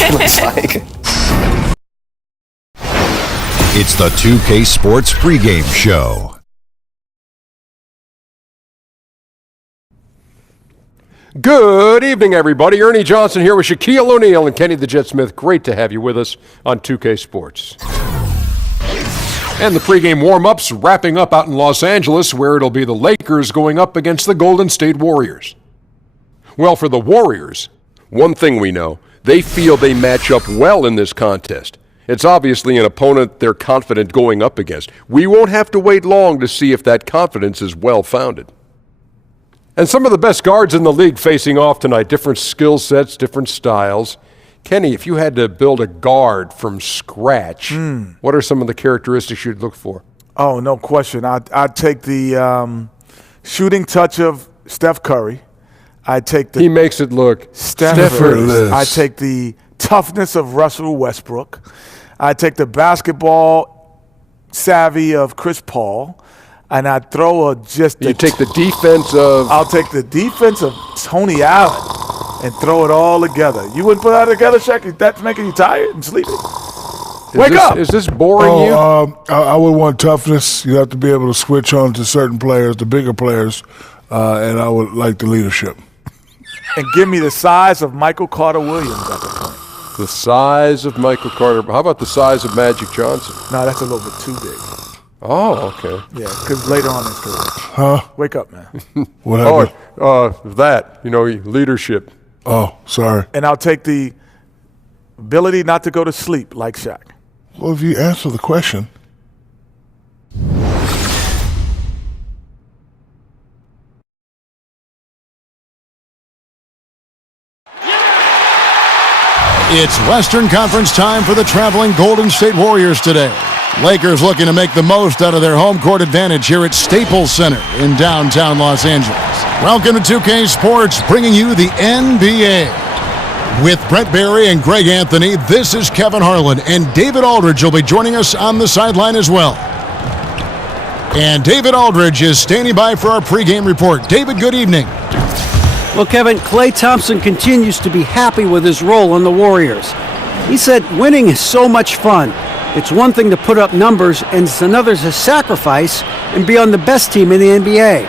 ridiculous. Like, It's the 2K Sports pregame show. Good evening, everybody. Ernie Johnson here with Shaquille O'Neal and Kenny the Jet Smith. Great to have you with us on 2K Sports. And the pregame warm-ups wrapping up out in Los Angeles, where it'll be the Lakers going up against the Golden State Warriors. Well, for the Warriors, one thing we know, they feel they match up well in this contest. It's obviously an opponent they're confident going up against. We won't have to wait long to see if that confidence is well-founded. And some of the best guards in the league facing off tonight, different skill sets, different styles. Kenny, if you had to build a guard from scratch, what are some of the characteristics you'd look for? Oh, no question. I'd take the shooting touch of Steph Curry. I'd take the He makes it look effortless. I'd take the toughness of Russell Westbrook. I'd take the basketball savvy of Chris Paul. And I'd throw You take the defense of... I'll take the defense of Tony Allen and throw it all together. You wouldn't put that together, Shaq? That's making you tired and sleepy? Wake up! Is this boring you? I would want toughness. You have to be able to switch on to certain players, the bigger players, and I would like the leadership. And give me the size of Michael Carter Williams at the point. The size of Michael Carter. How about the size of Magic Johnson? No, that's a little bit too big. Oh, okay. Yeah, because later on in his career. Huh? Wake up, man. What happened? Leadership. Oh, sorry. And I'll take the ability not to go to sleep like Shaq. Well, if you answer the question. It's Western Conference time for the traveling Golden State Warriors today. Lakers looking to make the most out of their home court advantage here at Staples Center in downtown Los Angeles. Welcome to 2K Sports, bringing you the NBA. With Brett Barry and Greg Anthony, this is Kevin Harlan, and David Aldridge will be joining us on the sideline as well. And David Aldridge is standing by for our pregame report. David, good evening. Well, Kevin, Klay Thompson continues to be happy with his role on the Warriors. He said winning is so much fun. It's one thing to put up numbers, and it's another to sacrifice and be on the best team in the NBA.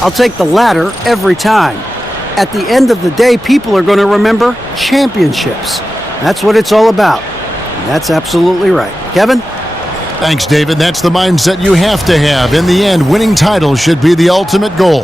I'll take the latter every time. At the end of the day, people are going to remember championships. That's what it's all about. And that's absolutely right. Kevin? Thanks, David. That's the mindset you have to have. In the end, winning titles should be the ultimate goal.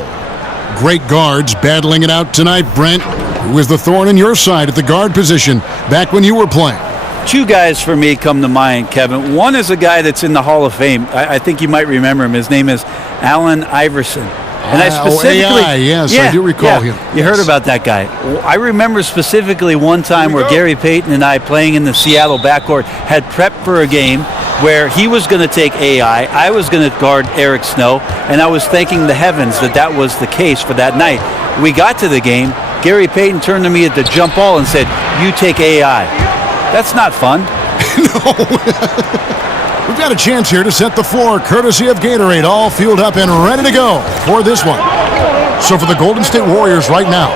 Great guards battling it out tonight. Brent, who was the thorn in your side at the guard position back when you were playing? Two guys for me come to mind, Kevin. One is a guy that's in the Hall of Fame. I think you might remember him. His name is Allen Iverson. And I specifically, yes, I do recall him. You heard about that guy. I remember specifically one time where Gary Payton and I, playing in the Seattle backcourt, had prepped for a game where he was going to take AI, I was going to guard Eric Snow, and I was thanking the heavens that that was the case for that night. We got to the game. Gary Payton turned to me at the jump ball and said, "You take AI." That's not fun. No. We've got a chance here to set the floor, courtesy of Gatorade, all fueled up and ready to go for this one. So for the Golden State Warriors right now,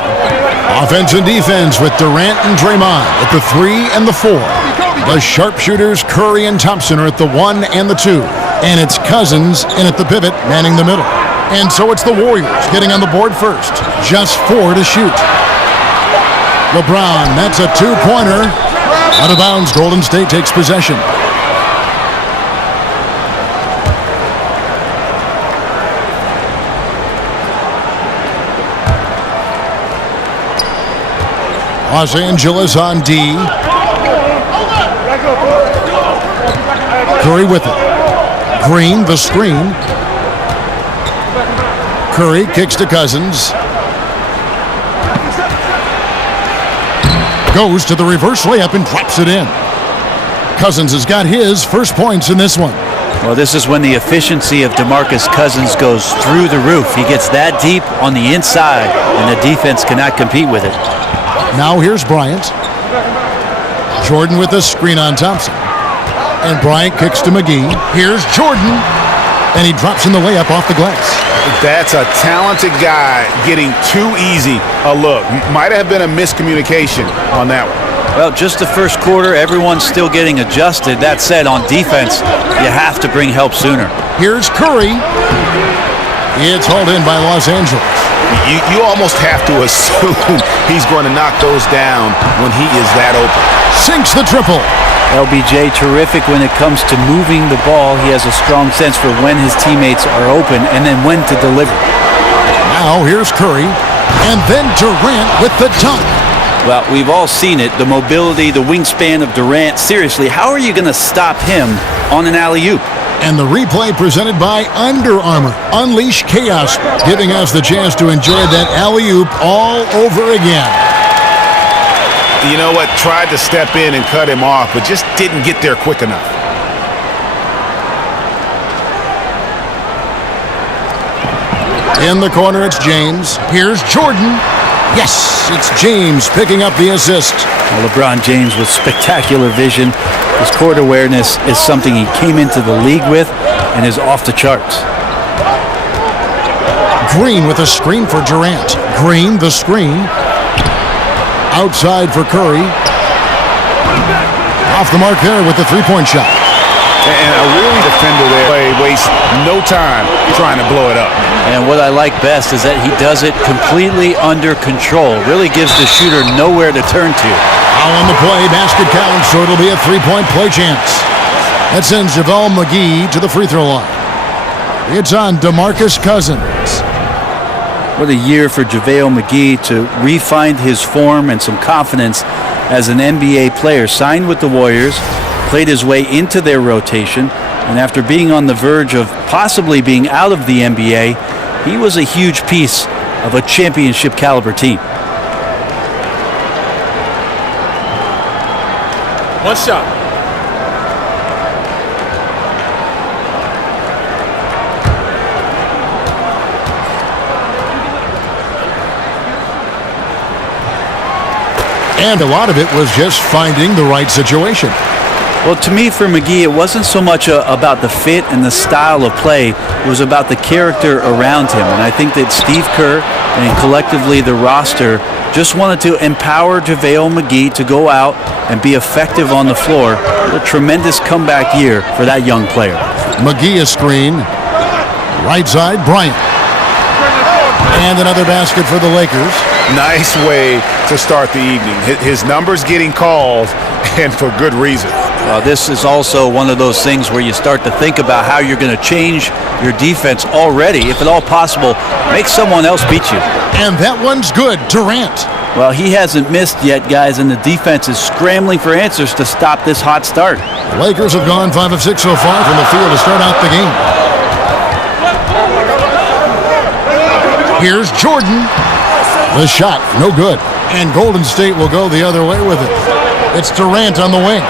offense and defense with Durant and Draymond at the 3 and the 4. The sharpshooters Curry and Thompson are at the 1 and the 2. And it's Cousins in at the pivot, manning the middle. And so it's the Warriors getting on the board first. Just 4 to shoot. LeBron, that's a 2-pointer. Out of bounds, Golden State takes possession. Los Angeles on D. Curry with it. Green, the screen. Curry kicks to Cousins. Goes to the reverse layup and drops it in. Cousins has got his first points in this one. Well, this is when the efficiency of DeMarcus Cousins goes through the roof. He gets that deep on the inside, and the defense cannot compete with it. Now here's Bryant. Jordan with a screen on Thompson. And Bryant kicks to McGee. Here's Jordan. And he drops in the layup off the glass. That's a talented guy getting too easy a look. Might have been a miscommunication on that one. Well, just the first quarter, everyone's still getting adjusted. That said, on defense, you have to bring help sooner. Here's Curry. It's hauled in by Los Angeles. You almost have to assume he's going to knock those down when he is that open. Sinks the triple. LBJ terrific when it comes to moving the ball. He has a strong sense for when his teammates are open and then when to deliver. Now here's Curry, and then Durant with the dunk. Well, we've all seen it, the mobility, the wingspan of Durant. Seriously, how are you going to stop him on an alley-oop? And the replay presented by Under Armour. Unleash chaos, giving us the chance to enjoy that alley-oop all over again. You know what? Tried to step in and cut him off, but just didn't get there quick enough. In the corner, it's James. Here's Jordan. Yes, it's James picking up the assist. Well, LeBron James with spectacular vision. His court awareness is something he came into the league with and is off the charts. Green with a screen for Durant. Green, the screen. Outside for Curry. Off the mark there with the three-point shot. And a really defender there. Wastes no time trying to blow it up. And what I like best is that he does it completely under control. Really gives the shooter nowhere to turn to. Foul on the play, basket counts, so it'll be a three-point play chance. That sends JaVale McGee to the free throw line. It's on DeMarcus Cousins. What a year for JaVale McGee to re-find his form and some confidence as an NBA player. Signed with the Warriors, played his way into their rotation, and after being on the verge of possibly being out of the NBA, he was a huge piece of a championship caliber team. One shot. And a lot of it was just finding the right situation. Well, to me, for McGee, it wasn't so much about the fit and the style of play. It was about the character around him. And I think that Steve Kerr and collectively the roster just wanted to empower JaVale McGee to go out and be effective on the floor. A tremendous comeback year for that young player. McGee a screen. Right side, Bryant. And another basket for the Lakers. Nice way to start the evening. His numbers getting called, and for good reason. This is also one of those things where you start to think about how you're going to change your defense already. If at all possible, make someone else beat you. And that one's good. Durant. Well, he hasn't missed yet, guys, and the defense is scrambling for answers to stop this hot start. The Lakers have gone 5 of 6 so far from the field to start out the game. Here's Jordan. The shot, no good. And Golden State will go the other way with it. It's Durant on the wing.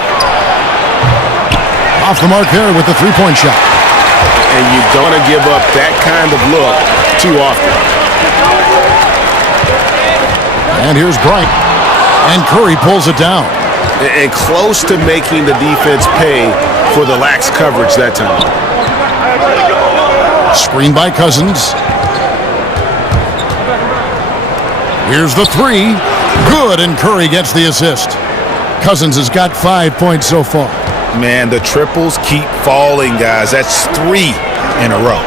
Off the mark there with the three-point shot. And you don't want to give up that kind of look too often. And here's Bryant. And Curry pulls it down. And close to making the defense pay for the lax coverage that time. Screen by Cousins. Here's the three. Good, and Curry gets the assist. Cousins has got 5 points so far. Man, the triples keep falling, guys. That's 3 in a row.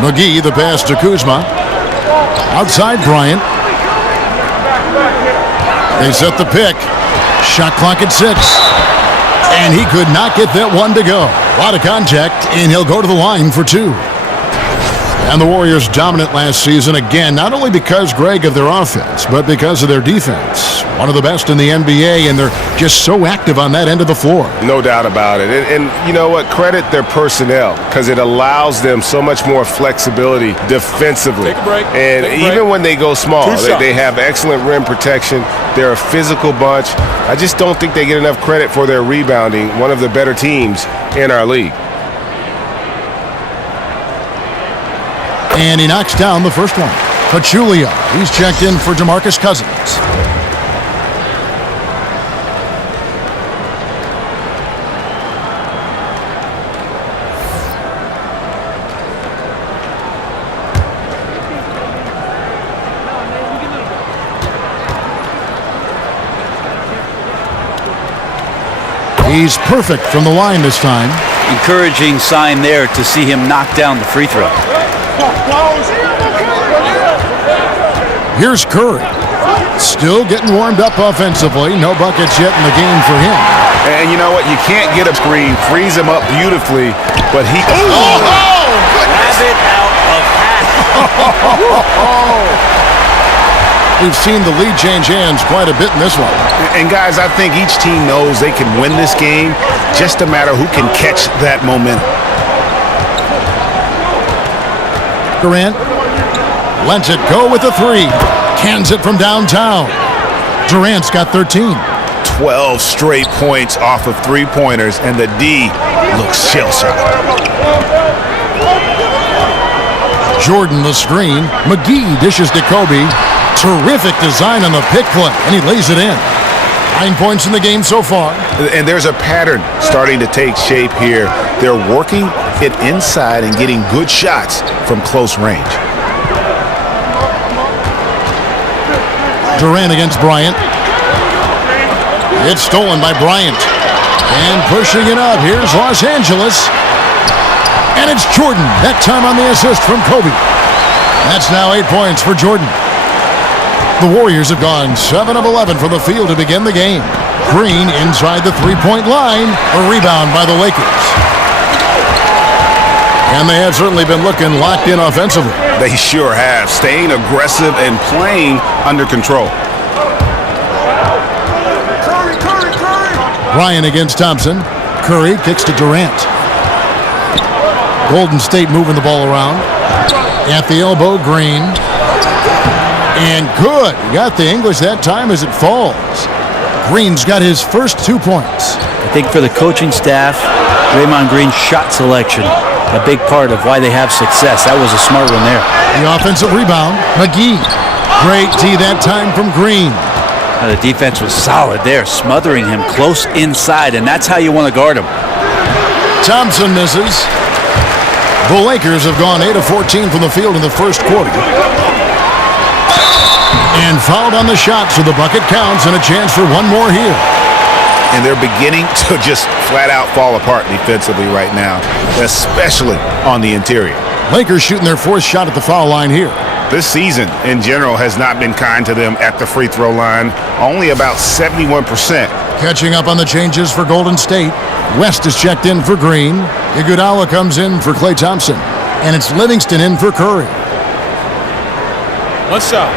McGee, the pass to Kuzma. Outside Bryant. They set the pick. Shot clock at 6. And he could not get that one to go. A lot of contact, and he'll go to the line for 2. And the Warriors dominant last season again, not only because, Greg, of their offense, but because of their defense. One of the best in the NBA, and they're just so active on that end of the floor. No doubt about it. And you know what? Credit their personnel, because it allows them so much more flexibility defensively. Take a break. And even when they go small, they have excellent rim protection. They're a physical bunch. I just don't think they get enough credit for their rebounding. One of the better teams in our league. And he knocks down the first one. Pachulia, he's checked in for DeMarcus Cousins. He's perfect from the line this time. Encouraging sign there to see him knock down the free throw. Here's Curry. Still getting warmed up offensively. No buckets yet in the game for him. And you know what? You can't get a screen, freeze him up beautifully, but he... Rabbit out of hat. We've seen the lead change hands quite a bit in this one. And guys, I think each team knows they can win this game, just a matter who can catch that momentum. Durant lets it go with a three. Cans it from downtown. Durant's got 13. 12 straight points off of three-pointers, and the D looks shell-shocked. Jordan the screen. McGee dishes to Kobe. Terrific design on the pick play, and he lays it in. 9 points in the game so far. And there's a pattern starting to take shape here. They're working it inside and getting good shots from close range. Durant against Bryant. It's stolen by Bryant. And pushing it up. Here's Los Angeles. And it's Jordan. That time on the assist from Kobe. That's now 8 points for Jordan. The Warriors have gone 7 of 11 from the field to begin the game. Green inside the three-point line. A rebound by the Lakers. And they have certainly been looking locked in offensively. They sure have, staying aggressive and playing under control. Bryant against Thompson. Curry kicks to Durant. Golden State moving the ball around. At the elbow, Green. And good. Got the English that time as it falls. Green's got his first 2 points. I think for the coaching staff, Draymond Green's shot selection, a big part of why they have success. That was a smart one there. The offensive rebound, McGee. Great D that time from Green. The defense was solid there, smothering him close inside, and that's how you want to guard him. Thompson misses. The Lakers have gone 8 of 14 from the field in the first quarter. And fouled on the shot, so the bucket counts and a chance for one more here. And they're beginning to just flat out fall apart defensively right now, especially on the interior. Lakers shooting their fourth shot at the foul line here. This season, in general, has not been kind to them at the free throw line. Only about 71%. Catching up on the changes for Golden State. West is checked in for Green. Iguodala comes in for Klay Thompson. And it's Livingston in for Curry. What's up?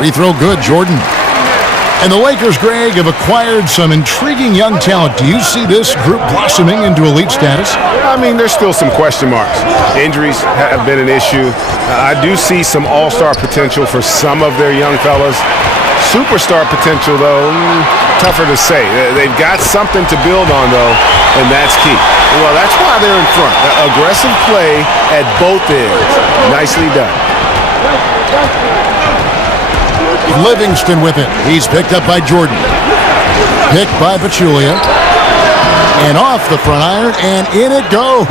Free throw good, Jordan. And the Lakers, Greg, have acquired some intriguing young talent. Do you see this group blossoming into elite status? I mean, there's still some question marks. Injuries have been an issue. I do see some all-star potential for some of their young fellas. Superstar potential, though, tougher to say. They've got something to build on, though, and that's key. Well, that's why they're in front. Aggressive play at both ends. Nicely done. Livingston with it. He's picked up by Jordan. Picked by Pachulia. And off the front iron, and in it goes.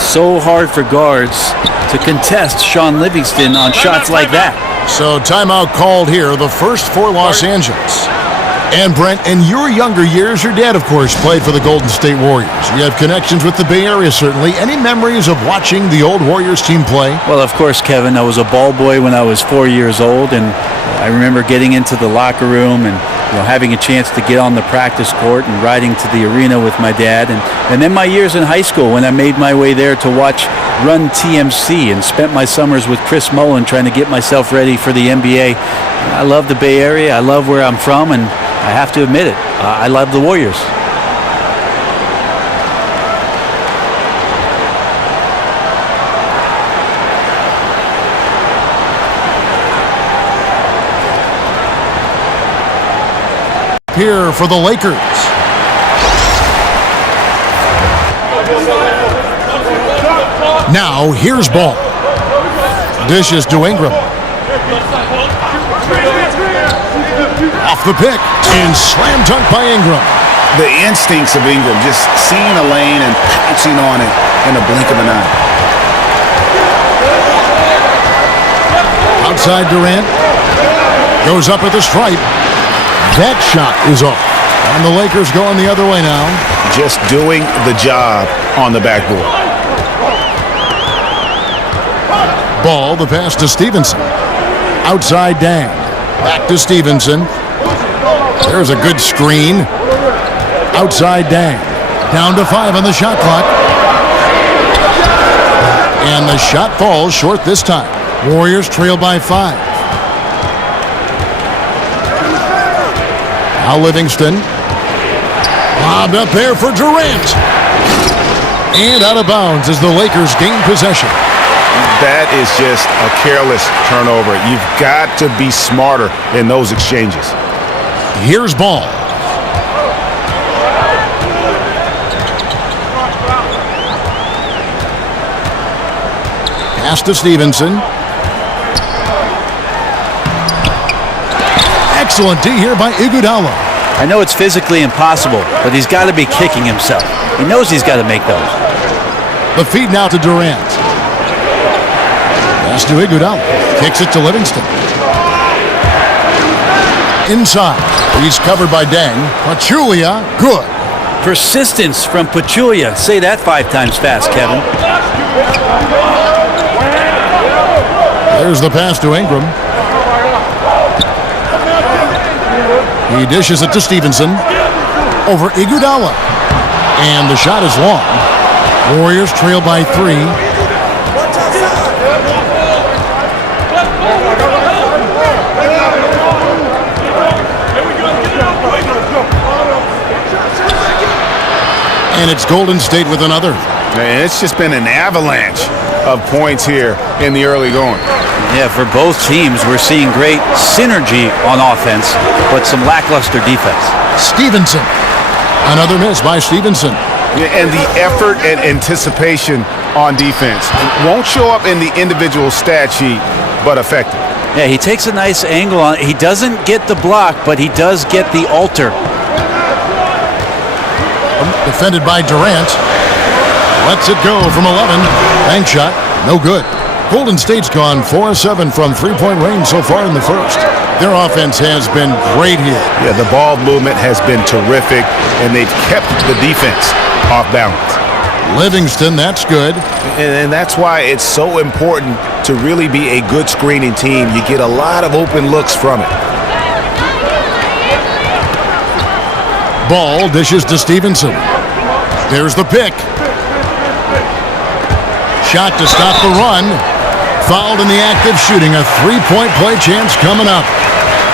So hard for guards to contest Sean Livingston on shots like that. So timeout called here, the first for Los Angeles. And Brent, in your younger years, your dad, of course, played for the Golden State Warriors. You have connections with the Bay Area, certainly. Any memories of watching the old Warriors team play? Well, of course, Kevin. I was a ball boy when I was 4 years old, and I remember getting into the locker room and having a chance to get on the practice court and riding to the arena with my dad. And then my years in high school when I made my way there to watch Run TMC and spent my summers with Chris Mullin trying to get myself ready for the NBA. I love the Bay Area. I love where I'm from, and I have to admit it. I love the Warriors. Here for the Lakers. Now, here's ball. Dishes to Ingram. Off the pick, and slam dunk by Ingram. The instincts of Ingram, just seeing a lane and pouncing on it in a blink of an eye. Outside Durant. Goes up at the stripe. That shot is off. And the Lakers going the other way now. Just doing the job on the backboard. Ball, the pass to Stevenson. Outside Dang. Back to Stevenson. There's a good screen. Outside Dang. Down to 5 on the shot clock. And the shot falls short this time. Warriors trail by 5. Now Livingston. Lobbed up there for Durant. And out of bounds as the Lakers gain possession. That is just a careless turnover. You've got to be smarter in those exchanges. Here's Ball. Pass to Stevenson. Excellent D here by Iguodala. I know it's physically impossible, but he's got to be kicking himself. He knows he's got to make those. The feed now to Durant. Pass to Iguodala. Kicks it to Livingston. Inside. He's covered by Dang. Pachulia. Good. Persistence from Pachulia. Say that 5 times fast, Kevin. There's the pass to Ingram. He dishes it to Stevenson. Over Iguodala. And the shot is long. Warriors trail by 3. And it's Golden State with another. And it's just been an avalanche of points here in the early going. Yeah, for both teams, we're seeing great synergy on offense, but some lackluster defense. Stevenson. Another miss by Stevenson. And the effort and anticipation on defense won't show up in the individual stat sheet, but effective. Yeah, he takes a nice angle on it. He doesn't get the block, but he does get the alter. Defended by Durant. Lets it go from 11. Bank shot. No good. Golden State's gone 4-7 from three-point range so far in the first. Their offense has been great here. Yeah, the ball movement has been terrific, and they've kept the defense off balance. Livingston, that's good. And that's why it's so important to really be a good screening team. You get a lot of open looks from it. Ball dishes to Stevenson. There's the pick. Shot to stop the run. Fouled in the act of shooting. A three-point play chance coming up.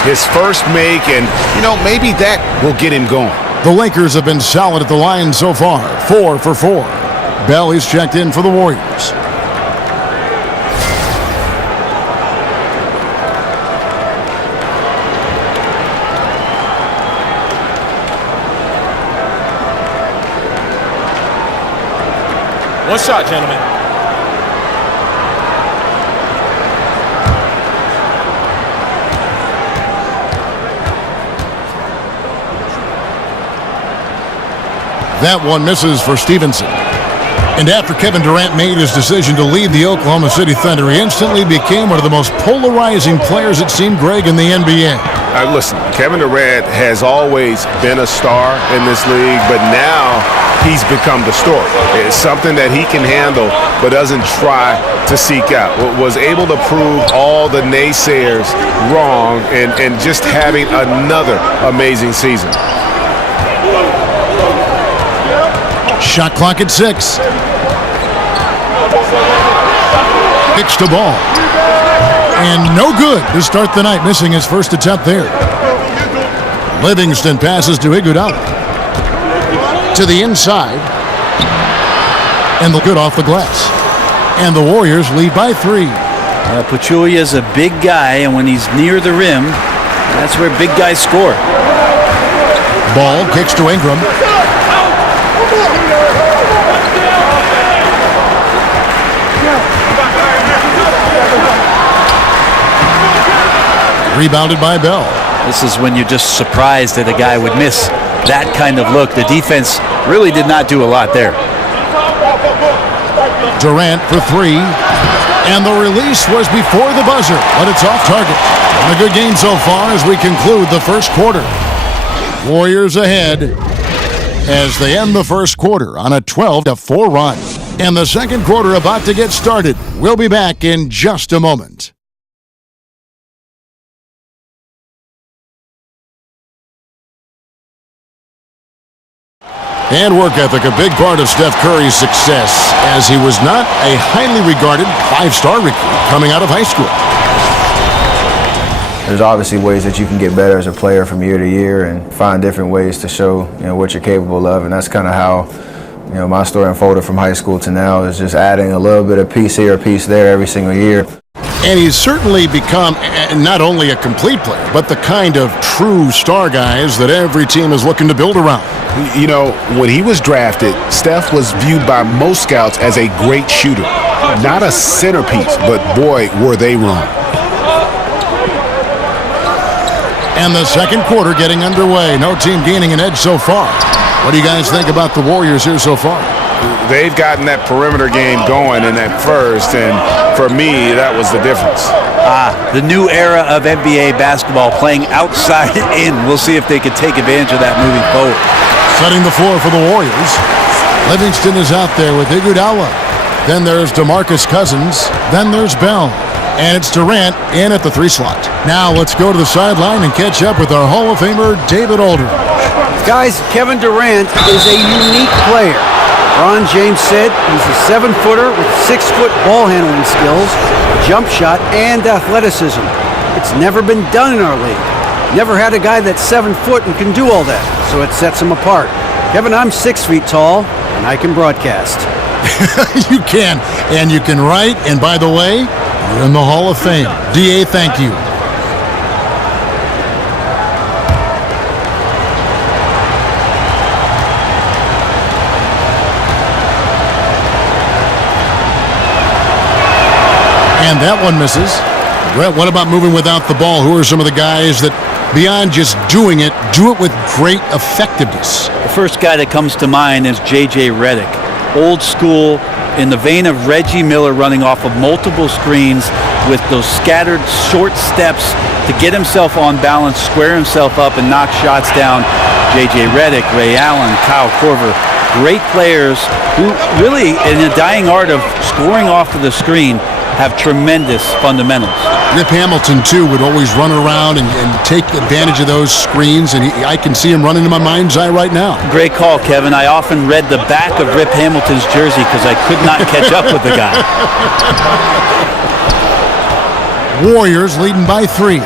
His first make, and, maybe that will get him going. The Lakers have been solid at the line so far. 4 for 4. Bell is checked in for the Warriors. One shot, gentlemen. That one misses for Stevenson. And after Kevin Durant made his decision to leave the Oklahoma City Thunder, he instantly became one of the most polarizing players, it seemed, Greg, in the NBA. Listen, Kevin Durant has always been a star in this league, but now he's become the story. It's something that he can handle, but doesn't try to seek out. Was able to prove all the naysayers wrong and just having another amazing season. Shot clock at 6. Pitch to Ball. And no good to start the night, missing his first attempt there. Livingston passes to Iguodala. To the inside. And the good off the glass. And the Warriors lead by 3. Pachulia's a big guy, and when he's near the rim, that's where big guys score. Ball kicks to Ingram. Rebounded by Bell. This is when you're just surprised that a guy would miss that kind of look. The defense really did not do a lot there. Durant for three. And the release was before the buzzer, but it's off target. And a good game so far as we conclude the first quarter. Warriors ahead as they end the first quarter on a 12-4 run. And the second quarter about to get started. We'll be back in just a moment. And work ethic, a big part of Steph Curry's success, as he was not a highly regarded five-star recruit coming out of high school. There's obviously ways that you can get better as a player from year to year and find different ways to show, what you're capable of, and that's kind of how, my story unfolded from high school to now, is just adding a little bit of piece here, a piece there every single year. And he's certainly become not only a complete player, but the kind of true star guys that every team is looking to build around. When he was drafted, Steph was viewed by most scouts as a great shooter. Not a centerpiece, but boy, were they wrong. And the second quarter getting underway. No team gaining an edge so far. What do you guys think about the Warriors here so far? They've gotten that perimeter game going in that first, and for me, that was the difference. The new era of NBA basketball, playing outside in. We'll see if they can take advantage of that moving forward. Setting the floor for the Warriors. Livingston is out there with Iguodala. Then there's DeMarcus Cousins. Then there's Bell. And it's Durant in at the 3 slot. Now let's go to the sideline and catch up with our Hall of Famer, David Aldridge. Guys, Kevin Durant is a unique player. LeBron James said he's a 7-footer with 6-foot ball handling skills, jump shot, and athleticism. It's never been done in our league. Never had a guy that's 7 foot and can do all that, so it sets him apart. Kevin, I'm 6 feet tall, and I can broadcast. You can, and you can write, and by the way, you're in the Hall of Fame. DA, thank you. And that one misses. Brett, what about moving without the ball? Who are some of the guys that, beyond just doing it, do it with great effectiveness? The first guy that comes to mind is J.J. Redick. Old school, in the vein of Reggie Miller, running off of multiple screens with those scattered short steps to get himself on balance, square himself up, and knock shots down. J.J. Redick, Ray Allen, Kyle Korver, great players who really, in the dying art of scoring off of the screen, have tremendous fundamentals. Rip Hamilton, too, would always run around and take advantage of those screens, and I can see him running in my mind's eye right now. Great call, Kevin. I often read the back of Rip Hamilton's jersey because I could not catch up with the guy. Warriors leading by 3.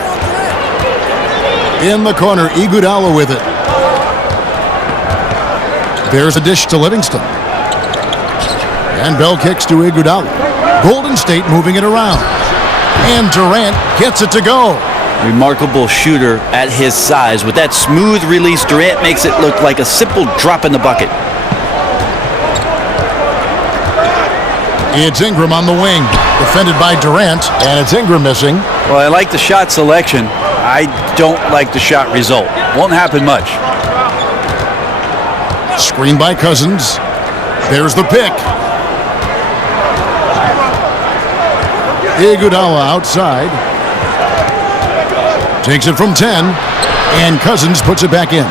In the corner, Iguodala with it. There's a dish to Livingston. And Bell kicks to Iguodala. Golden State moving it around. And Durant gets it to go. Remarkable shooter at his size. With that smooth release, Durant makes it look like a simple drop in the bucket. It's Ingram on the wing. Defended by Durant, and it's Ingram missing. Well, I like the shot selection. I don't like the shot result. Won't happen much. Screen by Cousins. There's the pick. Iguodala outside. Takes it from 10. And Cousins puts it back in.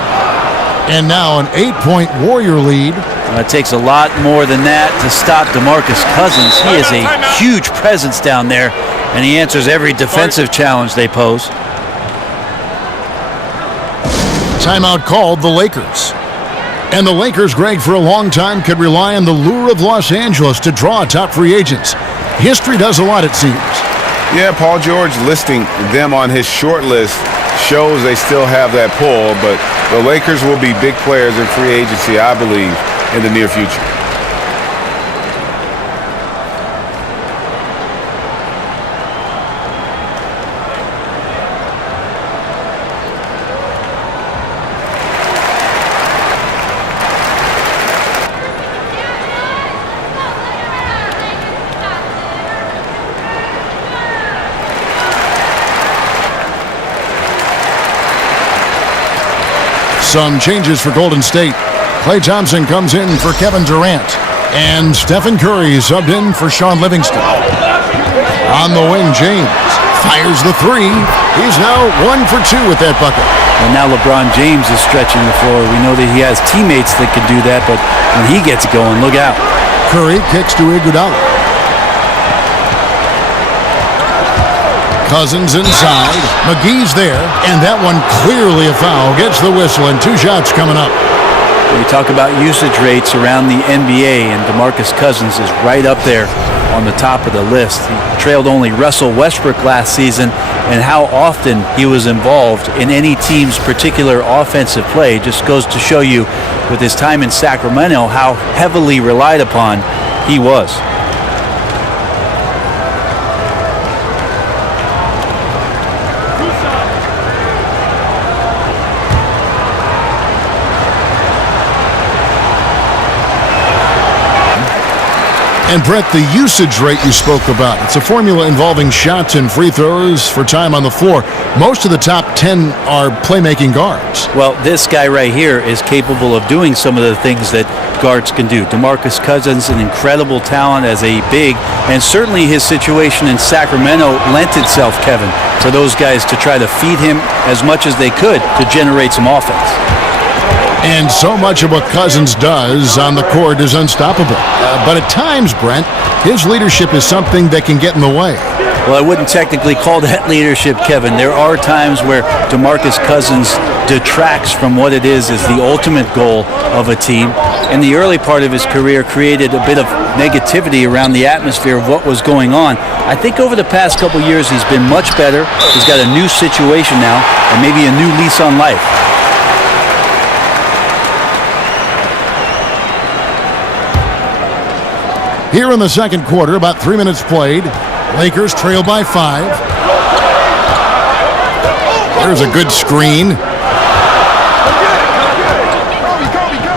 And now an 8-point Warrior lead. It takes a lot more than that to stop DeMarcus Cousins. He is a huge presence down there, and he answers every defensive challenge they pose. Timeout called the Lakers. And the Lakers, Greg, for a long time could rely on the lure of Los Angeles to draw top free agents. History does a lot, it seems. Yeah, Paul George listing them on his short list shows they still have that pull, but the Lakers will be big players in free agency, I believe, in the near future. Some changes for Golden State. Klay Thompson comes in for Kevin Durant. And Stephen Curry subbed in for Sean Livingston. On the wing, James fires the three. He's now 1 for 2 with that bucket. And now LeBron James is stretching the floor. We know that he has teammates that can do that, but when he gets going, look out. Curry kicks to Iguodala. Cousins inside. McGee's there, and that one clearly a foul. Gets the whistle, and 2 shots coming up. We talk about usage rates around the NBA, and DeMarcus Cousins is right up there on the top of the list. He trailed only Russell Westbrook last season, and how often he was involved in any team's particular offensive play just goes to show you, with his time in Sacramento, how heavily relied upon he was. And Brett, the usage rate you spoke about, it's a formula involving shots and free throws for time on the floor. Most of the top 10 are playmaking guards. Well, this guy right here is capable of doing some of the things that guards can do. DeMarcus Cousins, an incredible talent as a big, and certainly his situation in Sacramento lent itself, Kevin, for those guys to try to feed him as much as they could to generate some offense. And so much of what Cousins does on the court is unstoppable. But at times, Brent, his leadership is something that can get in the way. Well, I wouldn't technically call that leadership, Kevin. There are times where DeMarcus Cousins detracts from what it is the ultimate goal of a team. In the early part of his career, created a bit of negativity around the atmosphere of what was going on. I think over the past couple years, he's been much better. He's got a new situation now, and maybe a new lease on life. Here in the second quarter, about 3 minutes played. Lakers trail by 5. There's a good screen.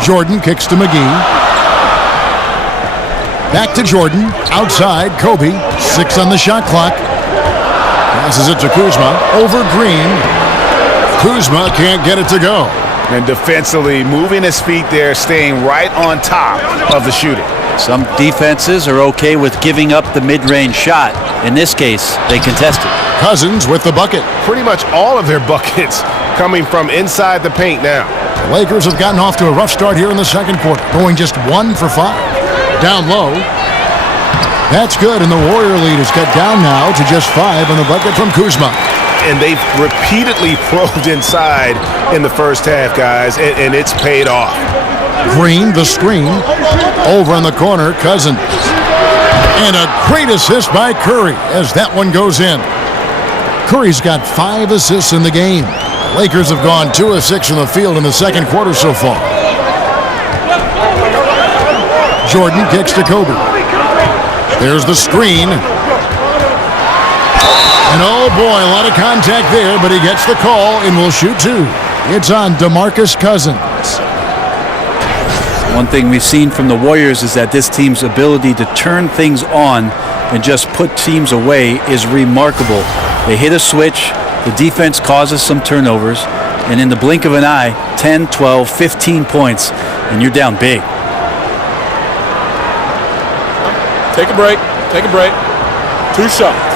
Jordan kicks to McGee. Back to Jordan. Outside, Kobe. 6 on the shot clock. Passes it to Kuzma. Over Green. Kuzma can't get it to go. And defensively, moving his feet there, staying right on top of the shooting. Some defenses are okay with giving up the mid-range shot. In this case, they contested. Cousins with the bucket. Pretty much all of their buckets coming from inside the paint now. The Lakers have gotten off to a rough start here in the second quarter, going just 1 for 5. Down low. That's good, and the Warrior lead is cut down now to just 5 on the bucket from Kuzma. And they've repeatedly probed inside in the first half, guys, and it's paid off. Green, the screen. Over in the corner, Cousins. And a great assist by Curry as that one goes in. Curry's got 5 assists in the game. Lakers have gone 2 of 6 from the field in the second quarter so far. Jordan kicks to Kobe. There's the screen. And oh boy, a lot of contact there, but he gets the call and will shoot 2. It's on DeMarcus Cousins. One thing we've seen from the Warriors is that this team's ability to turn things on and just put teams away is remarkable. They hit a switch, the defense causes some turnovers, and in the blink of an eye, 10, 12, 15 points, and you're down big. Take a break. Take a break. 2 shots.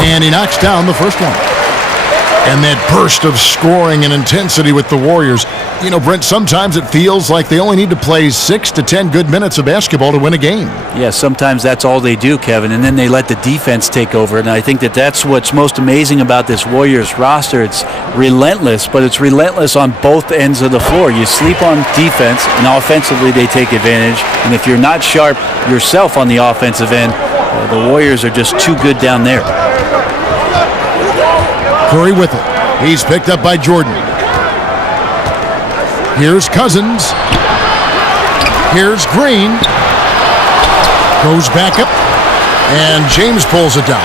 And he knocks down the first one. And that burst of scoring and intensity with the Warriors. You know, Brent, sometimes it feels like they only need to play 6 to 10 good minutes of basketball to win a game. Yeah, sometimes that's all they do, Kevin, and then they let the defense take over. And I think that that's what's most amazing about this Warriors roster. It's relentless, but it's relentless on both ends of the floor. You sleep on defense, and offensively they take advantage. And if you're not sharp yourself on the offensive end, the Warriors are just too good down there. Curry with it. He's picked up by Jordan. Here's Cousins. Here's Green. Goes back up. And James pulls it down.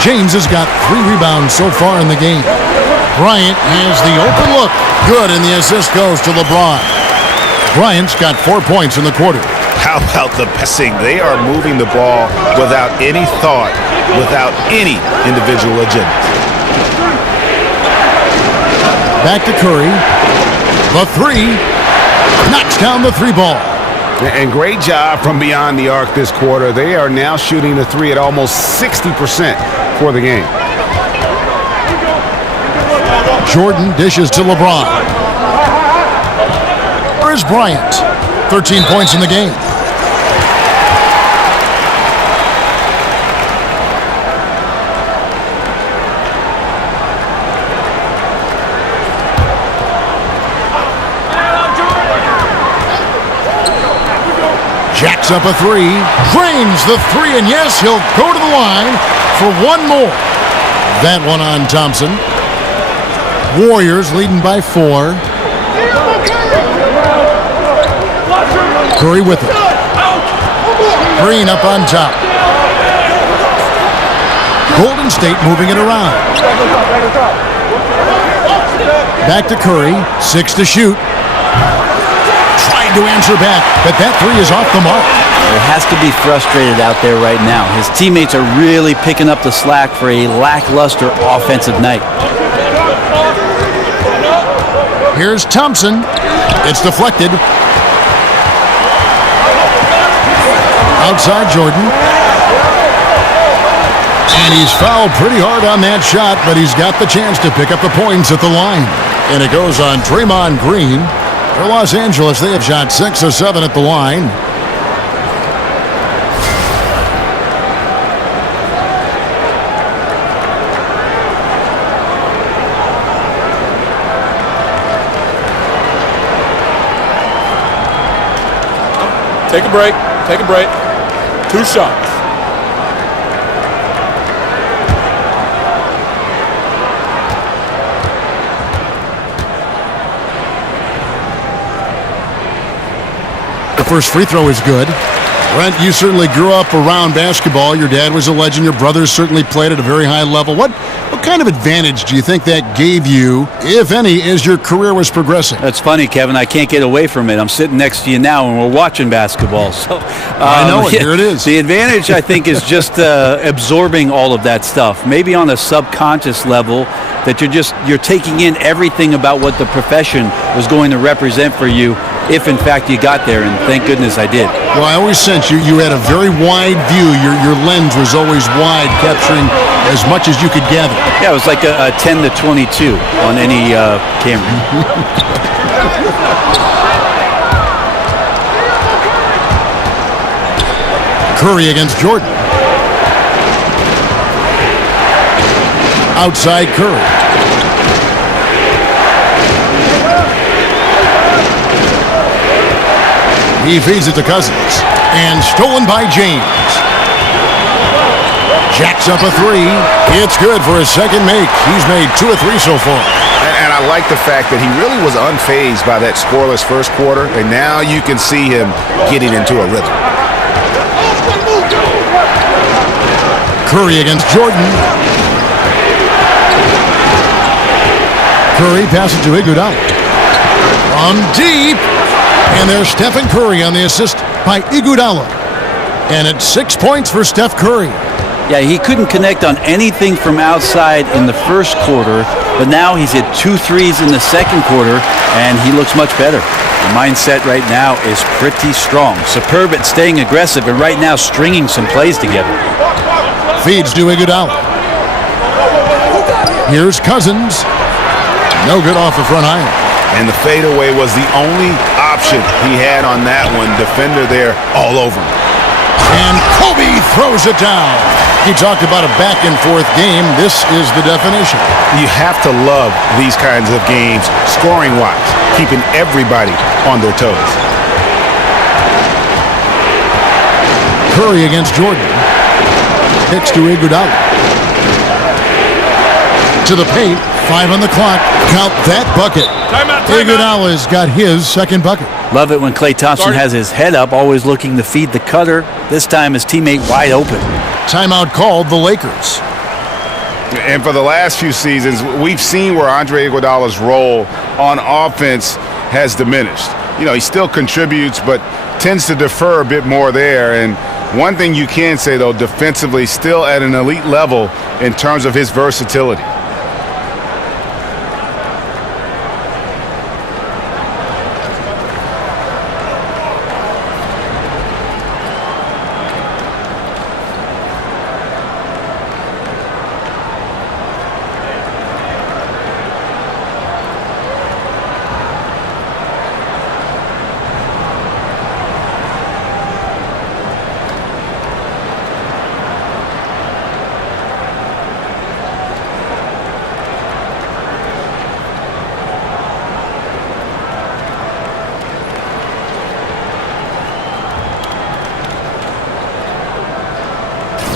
James has got 3 rebounds so far in the game. Bryant has the open look. Good, and the assist goes to LeBron. Bryant's got 4 points in the quarter. How about the passing? They are moving the ball without any thought, without any individual agenda. Back to Curry. The three. Knocks down the three ball. And great job from beyond the arc this quarter. They are now shooting the three at almost 60% for the game. Jordan dishes to LeBron. Where's Bryant? 13 points in the game. Jacks up a three, drains the three, and yes, he'll go to the line for one more. That one on Thompson. Warriors leading by 4. Curry with it. Green up on top. Golden State moving it around. Back to Curry, 6 to shoot. Tried to answer back, but that three is off the mark. It has to be frustrated out there right now. His teammates are really picking up the slack for a lackluster offensive night. Here's Thompson. It's deflected. Outside Jordan. And he's fouled pretty hard on that shot, but he's got the chance to pick up the points at the line. And it goes on Draymond Green. For Los Angeles, they have shot 6 or 7 at the line. Take a break. Take a break. 2 shots. The first free throw is good. Brent, you certainly grew up around basketball. Your dad was a legend. Your brothers certainly played at a very high level. What kind of advantage do you think that gave you, if any, as your career was progressing? That's funny, Kevin. I can't get away from it. I'm sitting next to you now, and we're watching basketball. So I know it. Here it is. The advantage, I think, is just absorbing all of that stuff. Maybe on a subconscious level, that you're taking in everything about what the profession was going to represent for you, if in fact you got there, and thank goodness I did. Well, I always sense you had a very wide view. Your lens was always wide, capturing as much as you could gather. Yeah, it was like a 10 to 22 on any camera. Curry against Jordan. Outside Curry. He feeds it to Cousins. And stolen by James. Jacks up a three. It's good for his second make. He's made 2 or 3 so far. And I like the fact that he really was unfazed by that scoreless first quarter. And now you can see him getting into a rhythm. Curry against Jordan. Curry passes to Iguodala. From deep. And there's Stephen Curry on the assist by Iguodala. And it's 6 points for Steph Curry. Yeah, he couldn't connect on anything from outside in the first quarter, but now he's hit 2 threes in the second quarter, and he looks much better. The mindset right now is pretty strong. Superb at staying aggressive, and right now stringing some plays together. Feeds to Iguodala. Here's Cousins. No good off the front iron. And the fadeaway was the only option he had on that one. Defender there all over him. And Kobe throws it down. He talked about a back-and-forth game. This is the definition. You have to love these kinds of games, scoring-wise, keeping everybody on their toes. Curry against Jordan. Kicks to Iguodala. To the paint. 5 on the clock. Count that bucket. Iguodala's got his second bucket. Love it when Klay Thompson has his head up, always looking to feed the cutter. This time his teammate wide open. Timeout called the Lakers. And for the last few seasons, we've seen where Andre Iguodala's role on offense has diminished. You know, he still contributes, but tends to defer a bit more there. And one thing you can say, though, defensively still at an elite level in terms of his versatility.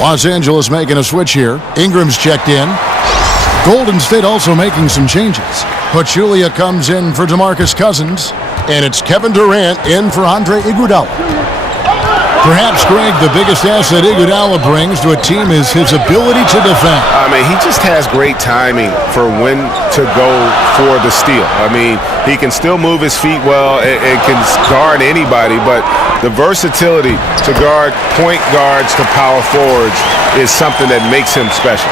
Los Angeles making a switch here. Ingram's checked in. Golden State also making some changes. Pachulia comes in for DeMarcus Cousins. And it's Kevin Durant in for Andre Iguodala. Perhaps, Greg, the biggest asset Iguodala brings to a team is his ability to defend. I mean, he just has great timing for when to go for the steal. I mean, he can still move his feet well and can guard anybody, but the versatility to guard point guards to power forwards is something that makes him special.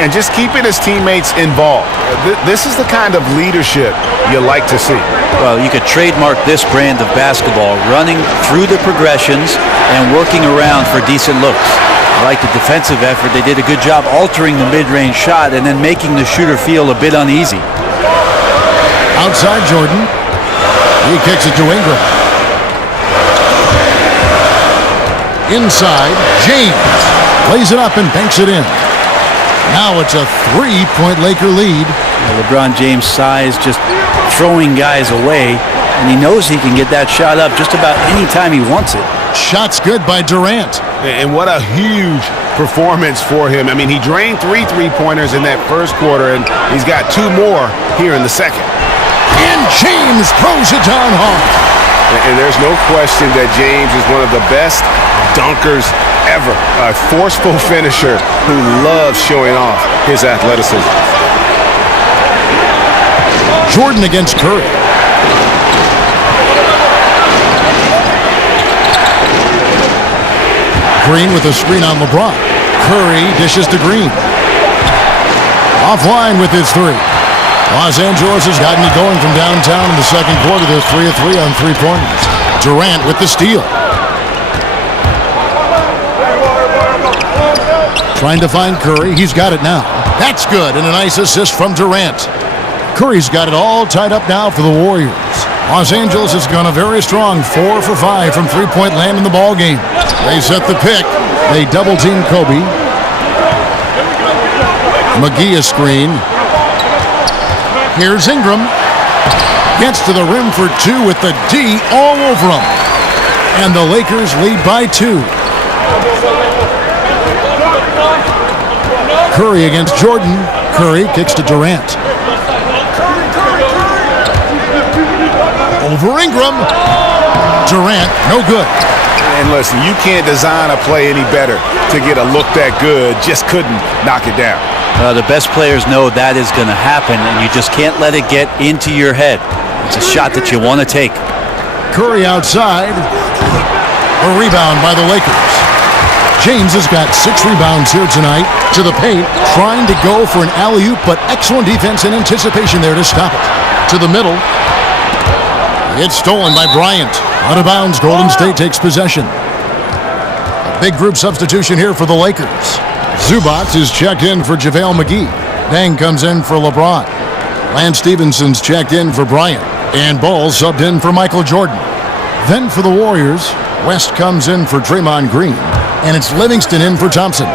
And just keeping his teammates involved. This is the kind of leadership you like to see. Well, you could trademark this brand of basketball, running through the progressions and working around for decent looks. I like the defensive effort. They did a good job altering the mid-range shot and then making the shooter feel a bit uneasy. Outside Jordan. He kicks it to Ingram. Inside, James lays it up and banks it in. Now it's a 3-point Laker lead. LeBron James' size just throwing guys away, and he knows he can get that shot up just about any time he wants it. Shot's good by Durant. And what a huge performance for him. I mean, he drained 3 3-pointers in that first quarter, and he's got 2 more here in the second. And James throws it down hard. And there's no question that James is one of the best dunkers ever. A forceful finisher who loves showing off his athleticism. Jordan against Curry. Green with a screen on LeBron. Curry dishes to Green. Offline with his 3. Los Angeles has gotten it going from downtown in the second quarter. They're 3 of 3 on 3-pointers. Durant with the steal. Trying to find Curry. He's got it now. That's good, and a nice assist from Durant. Curry's got it all tied up now for the Warriors. Los Angeles has gone a very strong 4 for 5 from 3-point land in the ball game. They set the pick. They double-team Kobe. McGee a screen. Here's Ingram. Gets to the rim for 2 with the D all over him. And the Lakers lead by 2. Curry against Jordan. Curry kicks to Durant. Over Ingram. Durant, no good. And listen, you can't design a play any better to get a look that good. Just couldn't knock it down. The best players know that is going to happen, and you just can't let it get into your head. It's a shot that you want to take. Curry outside. A rebound by the Lakers. James has got 6 rebounds here tonight. To the paint, trying to go for an alley-oop, but excellent defense and anticipation there to stop it. To the middle. It's stolen by Bryant. Out of bounds, Golden State takes possession. A big group substitution here for the Lakers. Zubac is checked in for JaVale McGee. Deng comes in for LeBron. Lance Stephenson's checked in for Bryant. And Ball subbed in for Michael Jordan. Then for the Warriors, West comes in for Draymond Green. And it's Livingston in for Thompson.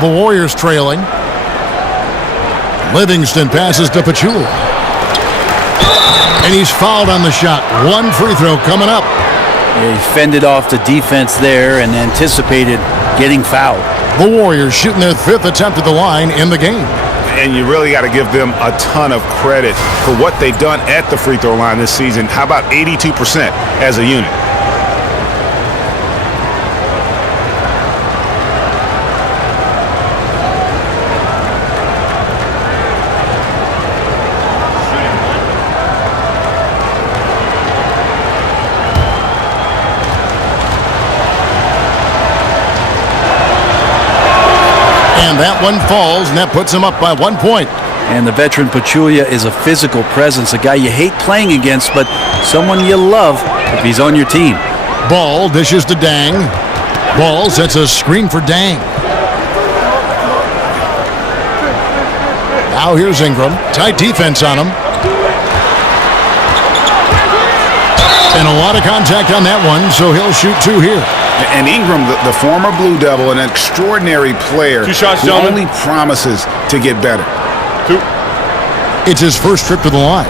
The Warriors trailing. Livingston passes to Pachulia. And he's fouled on the shot. 1 free throw coming up. He fended off the defense there and anticipated getting fouled. The Warriors shooting their 5th attempt at the line in the game. And you really got to give them a ton of credit for what they've done at the free throw line this season. How about 82% as a unit? And that one falls, and that puts him up by 1 point. And the veteran Pachulia is a physical presence, a guy you hate playing against, but someone you love if he's on your team. Ball dishes to Dang. Ball sets a screen for Dang. Now here's Ingram. Tight defense on him. And a lot of contact on that one, so he'll shoot 2 here. And Ingram, the former Blue Devil, an extraordinary player 2 shots, who gentlemen. only promises to get better. 2. It's his first trip to the line.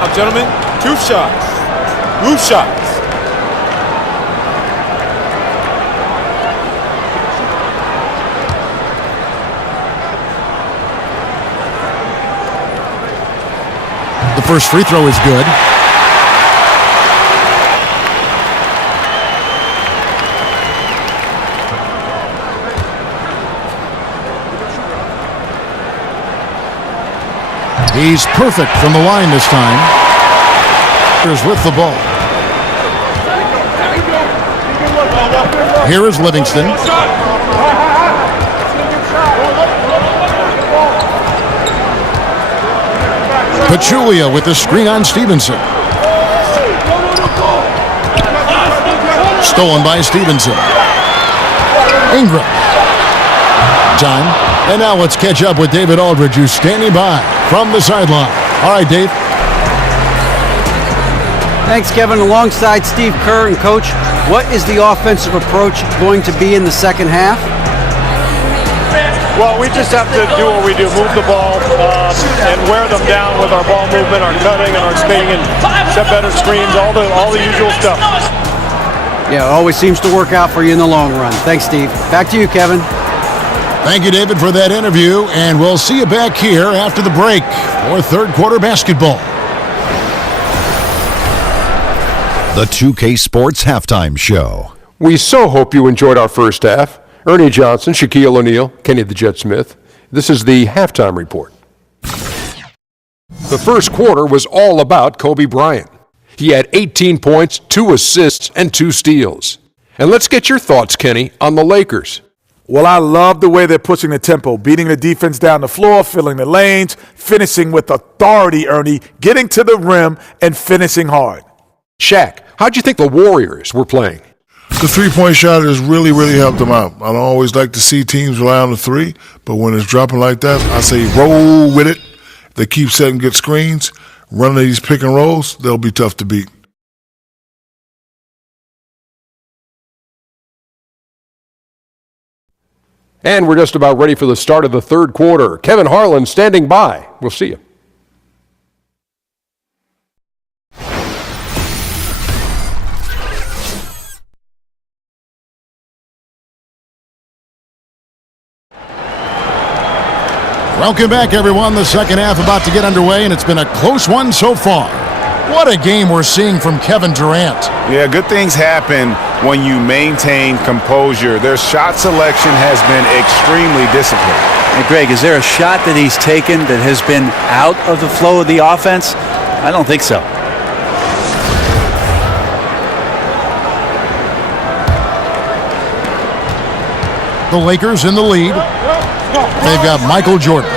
Now, gentlemen, 2 shots. Roof shots. The first free throw is good. He's perfect from the line this time. Here's with the ball. Here is Livingston. Pachulia with the screen on Stevenson. Stolen by Stevenson. Ingram. Time. And now let's catch up with David Aldridge, who's standing by from the sideline. All right, Dave. Thanks, Kevin. Alongside Steve Kerr and Coach, what is the offensive approach going to be in the second half? Well, we just have to do what we do, move the ball and wear them down with our ball movement, our cutting, and our spinning, and set better screens, all the usual stuff. Yeah, it always seems to work out for you in the long run. Thanks, Steve. Back to you, Kevin. Thank you, David, for that interview, and we'll see you back here after the break for third quarter basketball. The 2K Sports Halftime Show. We so hope you enjoyed our first half. Ernie Johnson, Shaquille O'Neal, Kenny the Jet Smith. This is the halftime report. The first quarter was all about Kobe Bryant. He had 18 points, 2 assists, and 2 steals. And let's get your thoughts, Kenny, on the Lakers. Well, I love the way they're pushing the tempo, beating the defense down the floor, filling the lanes, finishing with authority, Ernie, getting to the rim and finishing hard. Shaq, how'd you think the Warriors were playing? The three-point shot has really, really helped them out. I don't always like to see teams rely on the three, but when it's dropping like that, I say roll with it. They keep setting good screens, running these pick and rolls, they'll be tough to beat. And we're just about ready for the start of the third quarter. Kevin Harlan standing by. We'll see you. Welcome back, everyone. The second half about to get underway, and it's been a close one so far. What a game we're seeing from Kevin Durant. Yeah, good things happen when you maintain composure. Their shot selection has been extremely disciplined. Hey, Greg, is there a shot that he's taken that has been out of the flow of the offense? I don't think so. The Lakers in the lead. They've got Michael Jordan.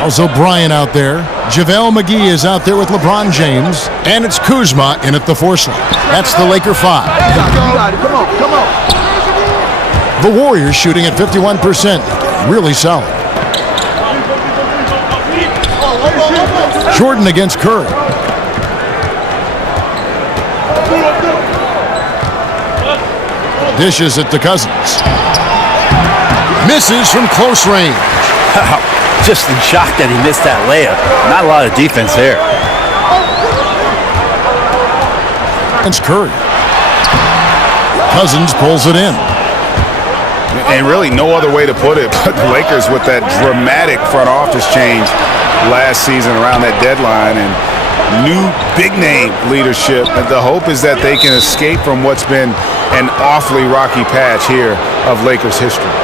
Also Bryant out there. JaVale McGee is out there with LeBron James. And it's Kuzma in at the 4 slot. That's the Laker 5. Come on. The Warriors shooting at 51%. Really solid. Jordan against Curry. Dishes it to Cousins. Misses from close range. Just in shock that he missed that layup. Not a lot of defense there. Against Curry. Cousins pulls it in. And really no other way to put it but the Lakers with that dramatic front office change last season around that deadline and new big name leadership. And the hope is that they can escape from what's been an awfully rocky patch here of Lakers history.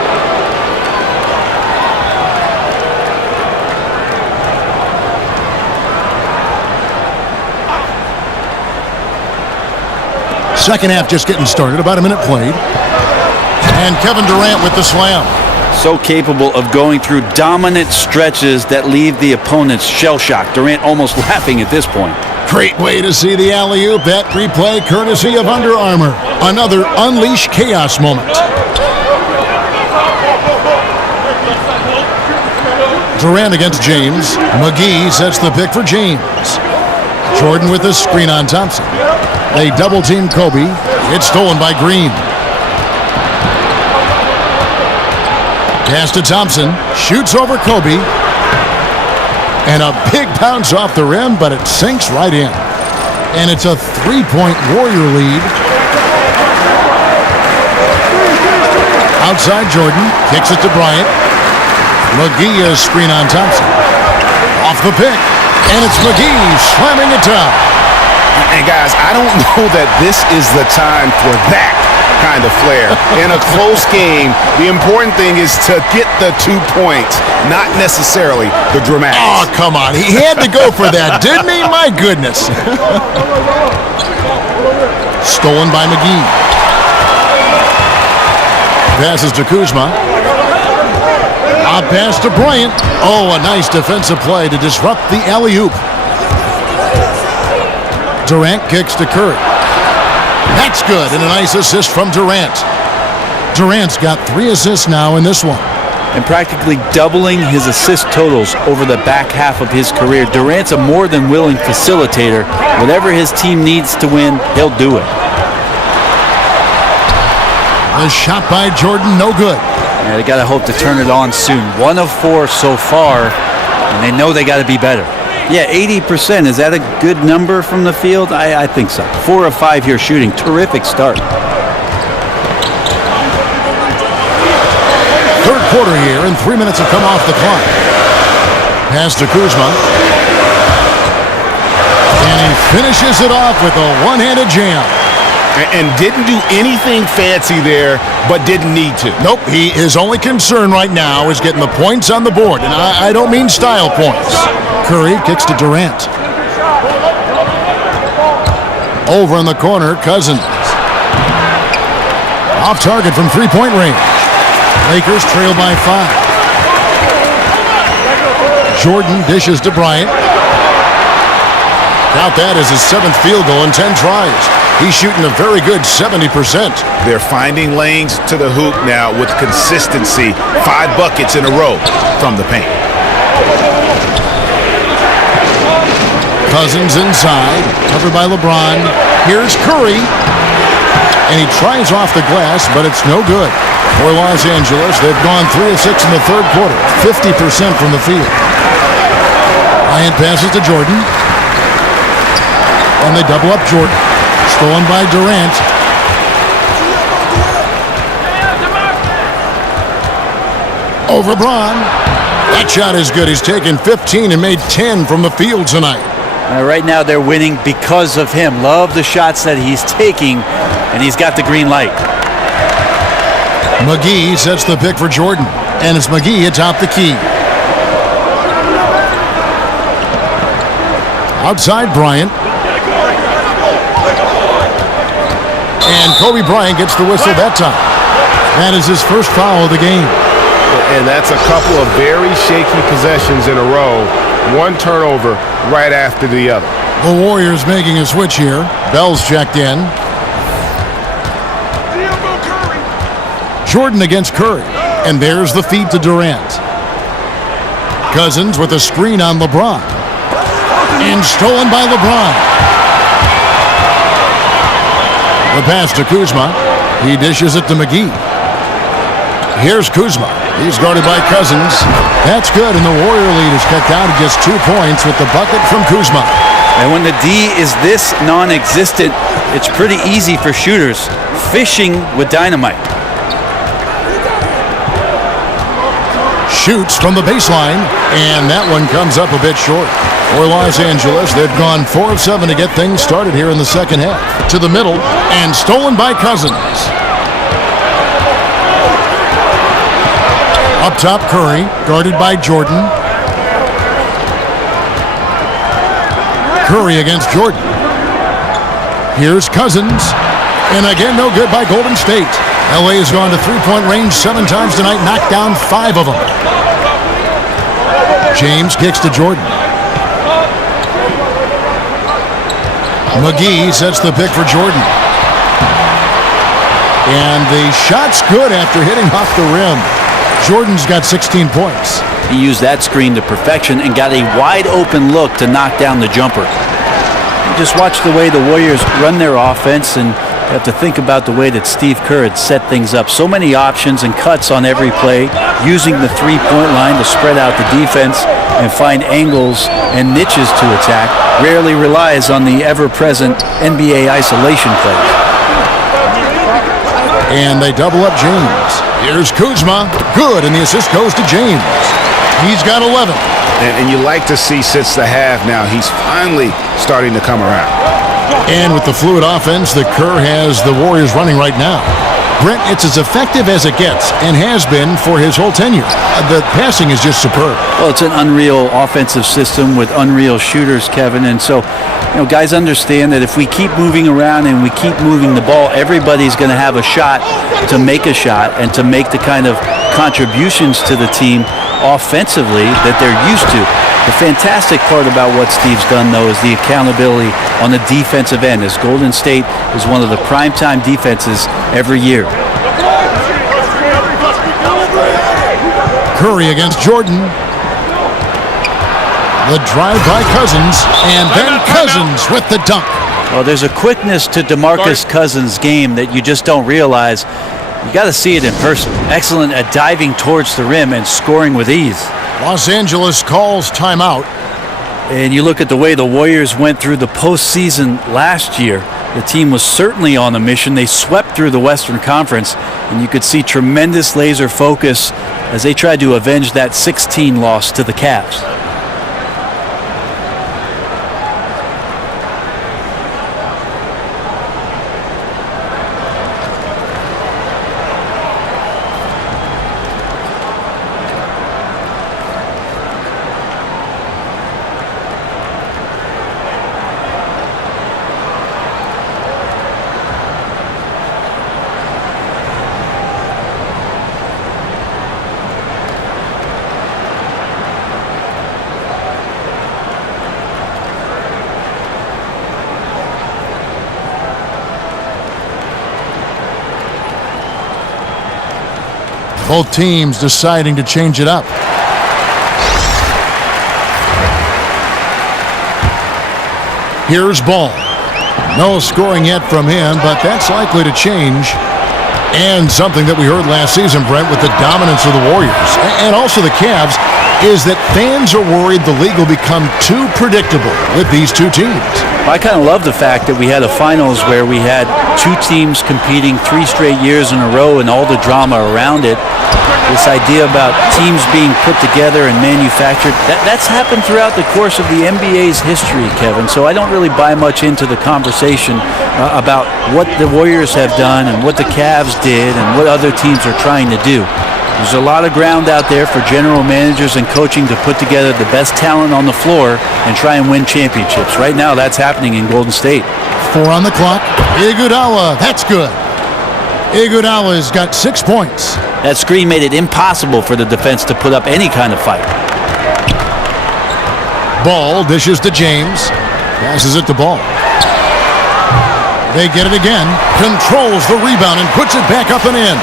Second half just getting started, about a minute played. And Kevin Durant with the slam. So capable of going through dominant stretches that leave the opponents shell-shocked. Durant almost laughing at this point. Great way to see the alley-oop. That replay courtesy of Under Armour. Another Unleash Chaos moment. Durant against James. McGee sets the pick for James. Jordan with the screen on Thompson. They double-team Kobe. It's stolen by Green. Pass to Thompson. Shoots over Kobe. And a big bounce off the rim, but it sinks right in. And it's a three-point Warrior lead. Outside Jordan. Kicks it to Bryant. McGee is screen on Thompson. Off the pick. And it's McGee slamming it down. And guys, I don't know that this is the time for that kind of flair. In a close game, the important thing is to get the 2 points, not necessarily the dramatics. Oh, come on. He had to go for that, didn't he? My goodness. Stolen by McGee. Passes to Kuzma. A pass to Bryant. Oh, a nice defensive play to disrupt the alley-oop. Durant kicks to Curry. That's good, and a nice assist from Durant. Durant's got 3 assists now in this one. And practically doubling his assist totals over the back half of his career. Durant's a more than willing facilitator. Whatever his team needs to win, he'll do it. The shot by Jordan, no good. Yeah, they got to hope to turn it on soon. 1 of 4 so far, and they know they got to be better. Yeah, 80%. Is that a good number from the field? I think so. 4 of 5 here shooting. Terrific start. Third quarter here, and 3 minutes have come off the clock. Pass to Kuzma. And he finishes it off with a one-handed jam. And didn't do anything fancy there, but didn't need to. Nope, his only concern right now is getting the points on the board. And I don't mean style points. Curry kicks to Durant. Over in the corner, Cousins. Off target from three-point range. Lakers trail by 5. Jordan dishes to Bryant. Count that as his 7th field goal in 10 tries. He's shooting a very good 70%. They're finding lanes to the hoop now with consistency. 5 buckets in a row from the paint. Cousins inside, covered by LeBron. Here's Curry. And he tries off the glass, but it's no good. For Los Angeles, they've gone 3 of 6 in the third quarter. 50% from the field. Bryant passes to Jordan. And they double up Jordan. Stolen by Durant. Over LeBron. That shot is good. He's taken 15 and made 10 from the field tonight. Right now they're winning because of him. Love the shots that he's taking, and he's got the green light. McGee sets the pick for Jordan. And it's McGee atop the key. Outside Bryant. And Kobe Bryant gets the whistle that time. That is his first foul of the game. And that's a couple of very shaky possessions in a row. One turnover right after the other. The Warriors making a switch here. Bell's checked in. Jordan against Curry. And there's the feed to Durant. Cousins with a screen on LeBron. And stolen by LeBron. The pass to Kuzma. He dishes it to McGee. Here's Kuzma. He's guarded by Cousins. That's good, and the Warrior lead is cut down to just 2 points with the bucket from Kuzma. And when the D is this non-existent, it's pretty easy for shooters. Fishing with dynamite. Shoots from the baseline, and that one comes up a bit short. For Los Angeles, they've gone 4 of 7 to get things started here in the second half. To the middle, and stolen by Cousins. Up top, Curry, guarded by Jordan. Curry against Jordan. Here's Cousins. And again, no good by Golden State. LA has gone to three-point range 7 times tonight, knocked down 5 of them. James kicks to Jordan. McGee sets the pick for Jordan. And the shot's good after hitting off the rim. Jordan's got 16 points. He used that screen to perfection and got a wide-open look to knock down the jumper. Just watch the way the Warriors run their offense, and you have to think about the way that Steve Kerr had set things up. So many options and cuts on every play, using the three-point line to spread out the defense and find angles and niches to attack. Rarely relies on the ever-present NBA isolation play. And they double up James. Here's Kuzma. Good, and the assist goes to James. He's got 11. And you like to see since the half now, he's finally starting to come around. And with the fluid offense that Kerr has the Warriors running right now, Brent, it's as effective as it gets and has been for his whole tenure. The passing is just superb. Well, it's an unreal offensive system with unreal shooters, Kevin. And so, guys understand that if we keep moving around and we keep moving the ball, everybody's going to have a shot to make a shot and to make the kind of contributions to the team offensively that they're used to. The fantastic part about what Steve's done, though, is the accountability on the defensive end, as Golden State is one of the primetime defenses every year. Curry against Jordan. The drive by Cousins, and then Cousins with the dunk. Well, there's a quickness to DeMarcus Cousins' game that you just don't realize. You got to see it in person. Excellent at diving towards the rim and scoring with ease. Los Angeles calls timeout. And you look at the way the Warriors went through the postseason last year. The team was certainly on a mission. They swept through the Western Conference, and you could see tremendous laser focus as they tried to avenge that 16 loss to the Cavs. Both teams deciding to change it up. Here's Ball. No scoring yet from him, but that's likely to change. And something that we heard last season, Brent, with the dominance of the Warriors and also the Cavs, is that fans are worried the league will become too predictable with these two teams. I kind of love the fact that we had a finals where we had two teams competing 3 straight years in a row and all the drama around it. This idea about teams being put together and manufactured, that's happened throughout the course of the NBA's history, Kevin. So I don't really buy much into the conversation about what the Warriors have done and what the Cavs did and what other teams are trying to do. There's a lot of ground out there for general managers and coaching to put together the best talent on the floor and try and win championships. Right now, that's happening in Golden State. 4 on the clock. Iguodala, that's good. Iguodala's got 6 points. That screen made it impossible for the defense to put up any kind of fight. Ball dishes to James. Passes it to Ball. They get it again. Controls the rebound and puts it back up and in.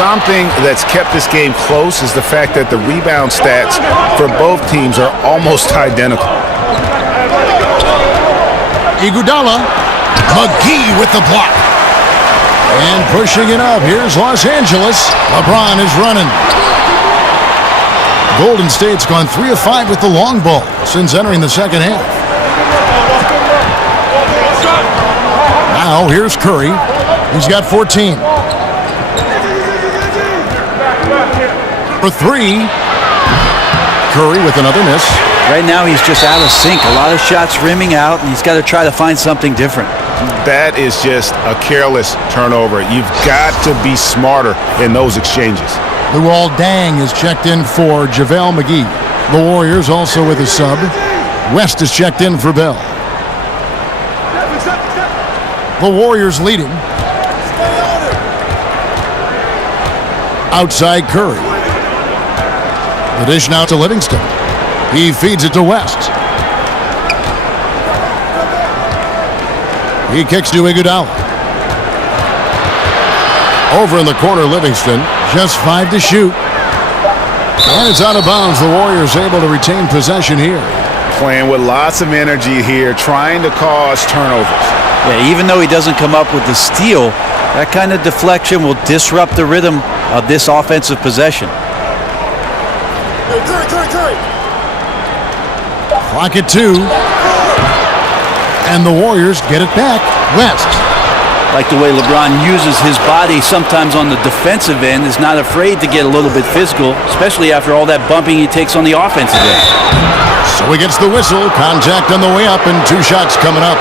Something that's kept this game close is the fact that the rebound stats for both teams are almost identical. Iguodala. McGee with the block. And pushing it up, here's Los Angeles. LeBron is running. Golden State's gone 3 of 5 with the long ball since entering the second half. Now here's Curry. He's got 14. For 3. Curry with another miss. Right now he's just out of sync. A lot of shots rimming out, and he's got to try to find something different. That is just a careless turnover. You've got to be smarter in those exchanges. Luol Deng is checked in for JaVale McGee. The Warriors also with a sub. West is checked in for Bell. The Warriors leading Outside Curry. The dish now to Livingston. He feeds it to West. He kicks to Iguodala. Over in the corner, Livingston. Just 5 to shoot. And it's out of bounds. The Warriors able to retain possession here. Playing with lots of energy here, trying to cause turnovers. Yeah, even though he doesn't come up with the steal, that kind of deflection will disrupt the rhythm of this offensive possession. Clock at 2. And the Warriors get it back. West. Like the way LeBron uses his body sometimes on the defensive end, is not afraid to get a little bit physical, especially after all that bumping he takes on the offensive end. So he gets the whistle. Contact on the way up and 2 shots coming up.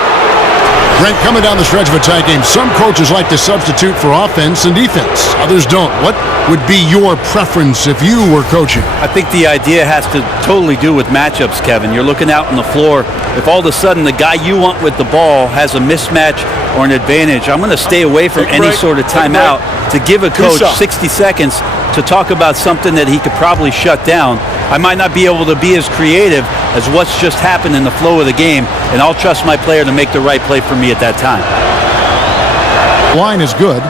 Brent, coming down the stretch of a tie game, some coaches like to substitute for offense and defense. Others don't. What would be your preference if you were coaching? I think the idea has to totally do with matchups, Kevin. You're looking out on the floor. If all of a sudden the guy you want with the ball has a mismatch or an advantage, I'm going to stay away from any sort of timeout to give a coach 60 seconds to talk about something that he could probably shut down. I might not be able to be as creative as what's just happened in the flow of the game, and I'll trust my player to make the right play for me at that time. Line is good.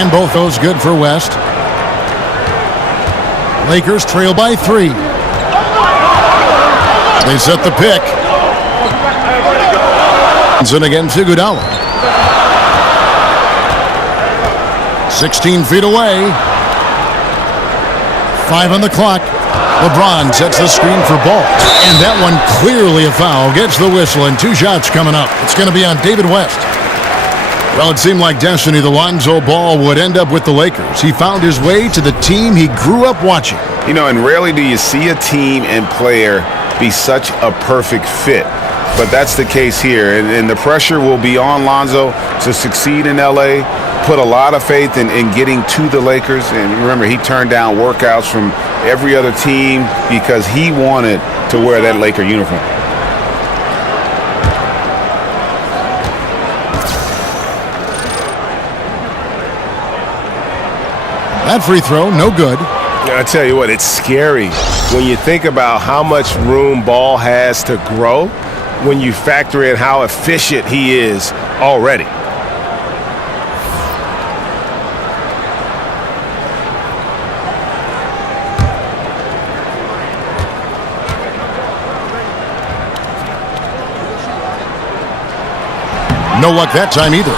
And both those good for West. Lakers trail by 3. They set the pick. And again to Iguodala. 16 feet away. 5 on the clock. LeBron sets the screen for Ball. And that one clearly a foul. Gets the whistle and 2 shots coming up. It's going to be on David West. Well, it seemed like destiny. The Lonzo Ball would end up with the Lakers. He found his way to the team he grew up watching. You know, and rarely do you see a team and player be such a perfect fit. But that's the case here. And the pressure will be on Lonzo to succeed in L.A., put a lot of faith in getting to the Lakers. And remember, he turned down workouts from every other team because he wanted to wear that Laker uniform. That free throw, no good. I tell you what, it's scary when you think about how much room Ball has to grow when you factor in how efficient he is already. No luck that time either.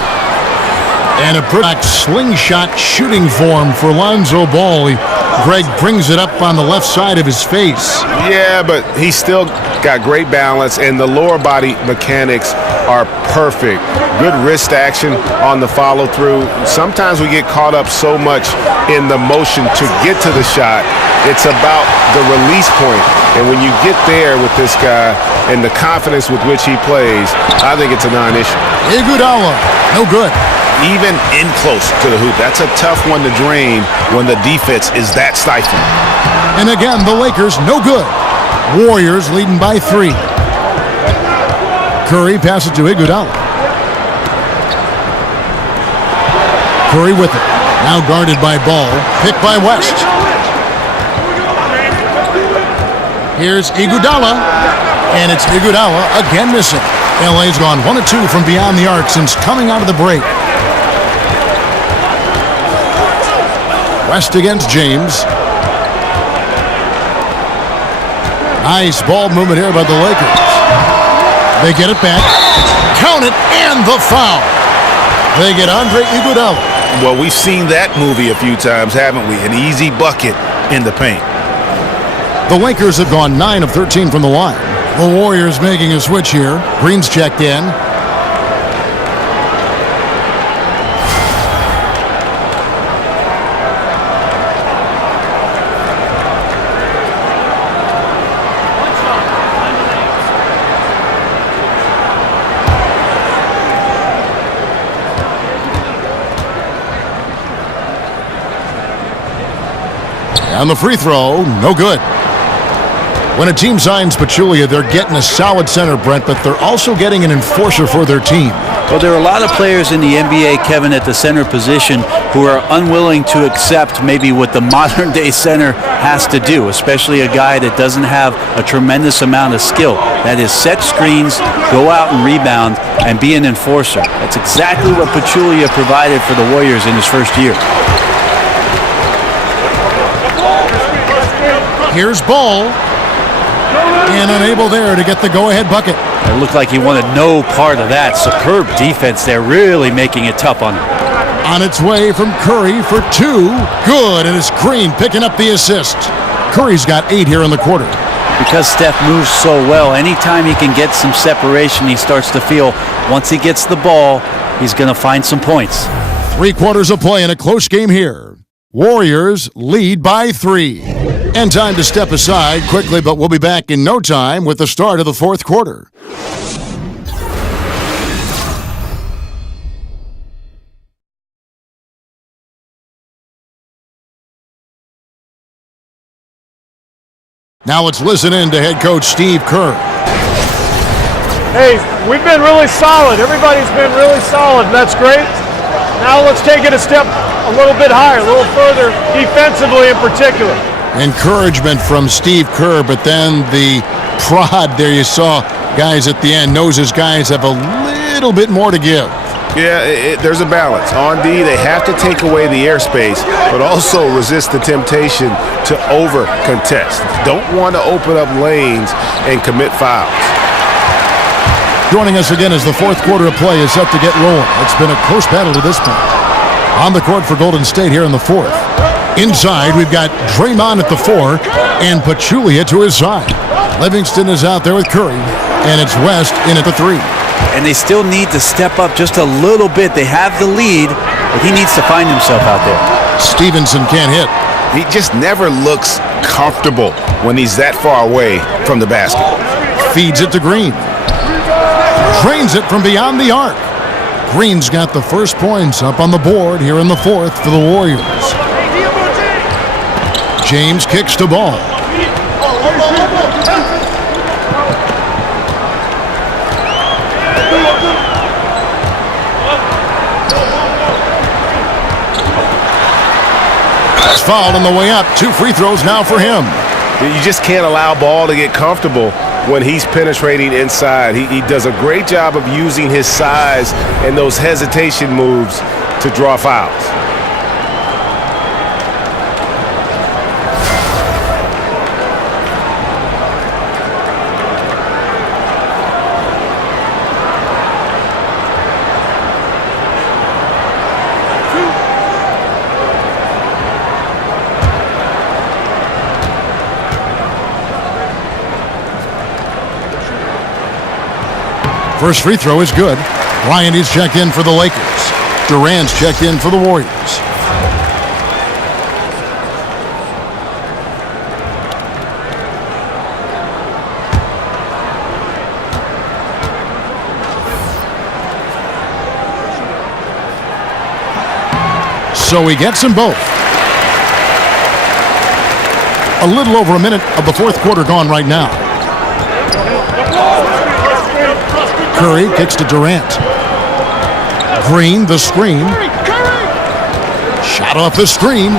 And a perfect slingshot shooting form for Lonzo Ball. Greg brings it up on the left side of his face. Yeah, but he's still got great balance, and the lower body mechanics are perfect. Good wrist action on the follow-through. Sometimes we get caught up so much in the motion to get to the shot. It's about the release point. And when you get there with this guy and the confidence with which he plays, I think it's a non-issue. Iguodala, no good. Even in close to the hoop. That's a tough one to drain when the defense is that stifling. And again, the Lakers, no good. Warriors leading by 3. Curry passes to Iguodala. Curry with it. Now guarded by Ball. Picked by West. Here's Iguodala. And it's Iguodala again missing. LA's gone 1 of 2 from beyond the arc since coming out of the break. West against James. Nice ball movement here by the Lakers. They get it back. Count it, and the foul. They get Andre Iguodala. Well, we've seen that movie a few times, haven't we? An easy bucket in the paint. The Lakers have gone 9 of 13 from the line. The Warriors making a switch here. Green's checked in. And the free throw, no good. When a team signs Pachulia, they're getting a solid center, Brent, but they're also getting an enforcer for their team. Well, there are a lot of players in the NBA, Kevin, at the center position who are unwilling to accept maybe what the modern-day center has to do, especially a guy that doesn't have a tremendous amount of skill. That is set screens, go out and rebound, and be an enforcer. That's exactly what Pachulia provided for the Warriors in his first year. Here's Ball. And unable there to get the go-ahead bucket. It looked like he wanted no part of that. Superb defense there, really making it tough on him. On its way from Curry for 2. Good, and it's Green picking up the assist. Curry's got 8 here in the quarter. Because Steph moves so well, anytime he can get some separation, he starts to feel once he gets the ball, he's going to find some points. 3 quarters of play in a close game here. Warriors lead by 3. And time to step aside quickly, but we'll be back in no time with the start of the fourth quarter. Now let's listen in to head coach Steve Kerr. Hey, we've been really solid. Everybody's been really solid, and that's great. Now let's take it a step a little bit higher, a little further, defensively in particular. Encouragement from Steve Kerr, but then the prod there you saw guys at the end knows his guys have a little bit more to give. Yeah, there's a balance. On D, they have to take away the airspace, but also resist the temptation to over-contest. Don't want to open up lanes and commit fouls. Joining us again as the fourth quarter of play is set to get rolling. It's been a close battle to this point. On the court for Golden State here in the fourth. Inside, we've got Draymond at the 4 and Pachulia to his side. Livingston is out there with Curry, and it's West in at the 3. And they still need to step up just a little bit. They have the lead, but he needs to find himself out there. Stevenson can't hit. He just never looks comfortable when he's that far away from the basket. Feeds it to Green. Drains it from beyond the arc. Green's got the first points up on the board here in the fourth for the Warriors. James kicks to Ball. That's fouled on the way up. 2 free throws now for him. You just can't allow Ball to get comfortable when he's penetrating inside. He does a great job of using his size and those hesitation moves to draw fouls. First free throw is good. Bryant is checked in for the Lakers. Durant's checked in for the Warriors. So he gets them both. A little over a minute of the fourth quarter gone right now. Curry kicks to Durant. Green, the screen. Shot off the screen.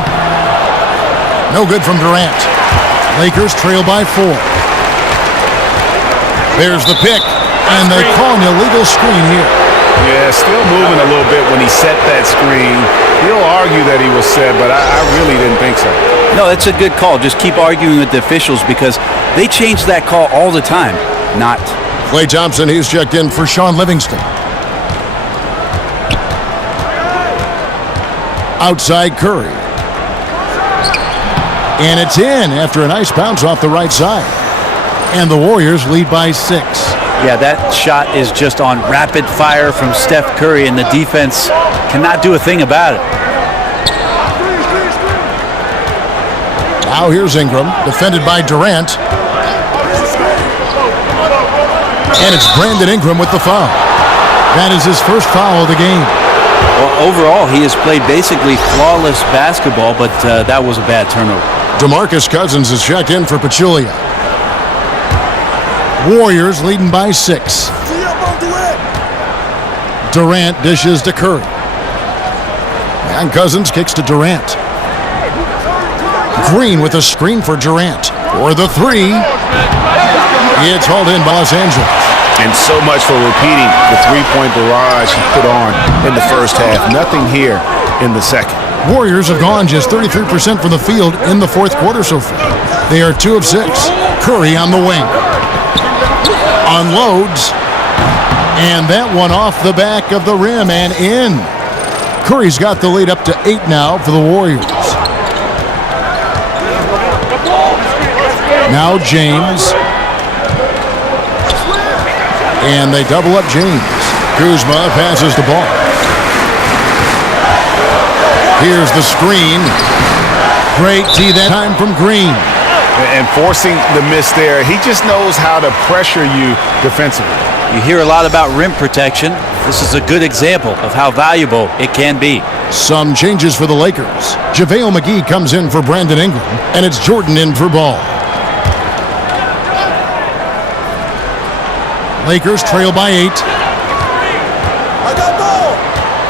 No good from Durant. Lakers trail by 4. There's the pick, and they call an illegal screen here. Yeah, still moving a little bit when he set that screen. He'll argue that he was set, but I really didn't think so. No, that's a good call. Just keep arguing with the officials because they change that call all the time. Not. Klay Thompson, he's checked in for Sean Livingston. Outside Curry. And it's in after a nice bounce off the right side. And the Warriors lead by 6. Yeah, that shot is just on rapid fire from Steph Curry, and the defense cannot do a thing about it. Now here's Ingram, defended by Durant. And it's Brandon Ingram with the foul. That is his first foul of the game. Well, overall, he has played basically flawless basketball, but that was a bad turnover. DeMarcus Cousins is checked in for Pachulia. Warriors leading by 6. Durant dishes to Curry. And Cousins kicks to Durant. Green with a screen for Durant. For the 3. It's hauled in by Los Angeles. And so much for repeating the three-point barrage he put on in the first half. Nothing here in the second. Warriors have gone just 33% from the field in the fourth quarter so far. They are 2 of 6. Curry on the wing. Unloads. And that one off the back of the rim and in. Curry's got the lead up to 8 now for the Warriors. Now James. And they double up James. Kuzma passes the ball. Here's the screen. Great D that time from Green. And forcing the miss there, he just knows how to pressure you defensively. You hear a lot about rim protection. This is a good example of how valuable it can be. Some changes for the Lakers. JaVale McGee comes in for Brandon Ingram, and it's Jordan in for Ball. Lakers trail by 8.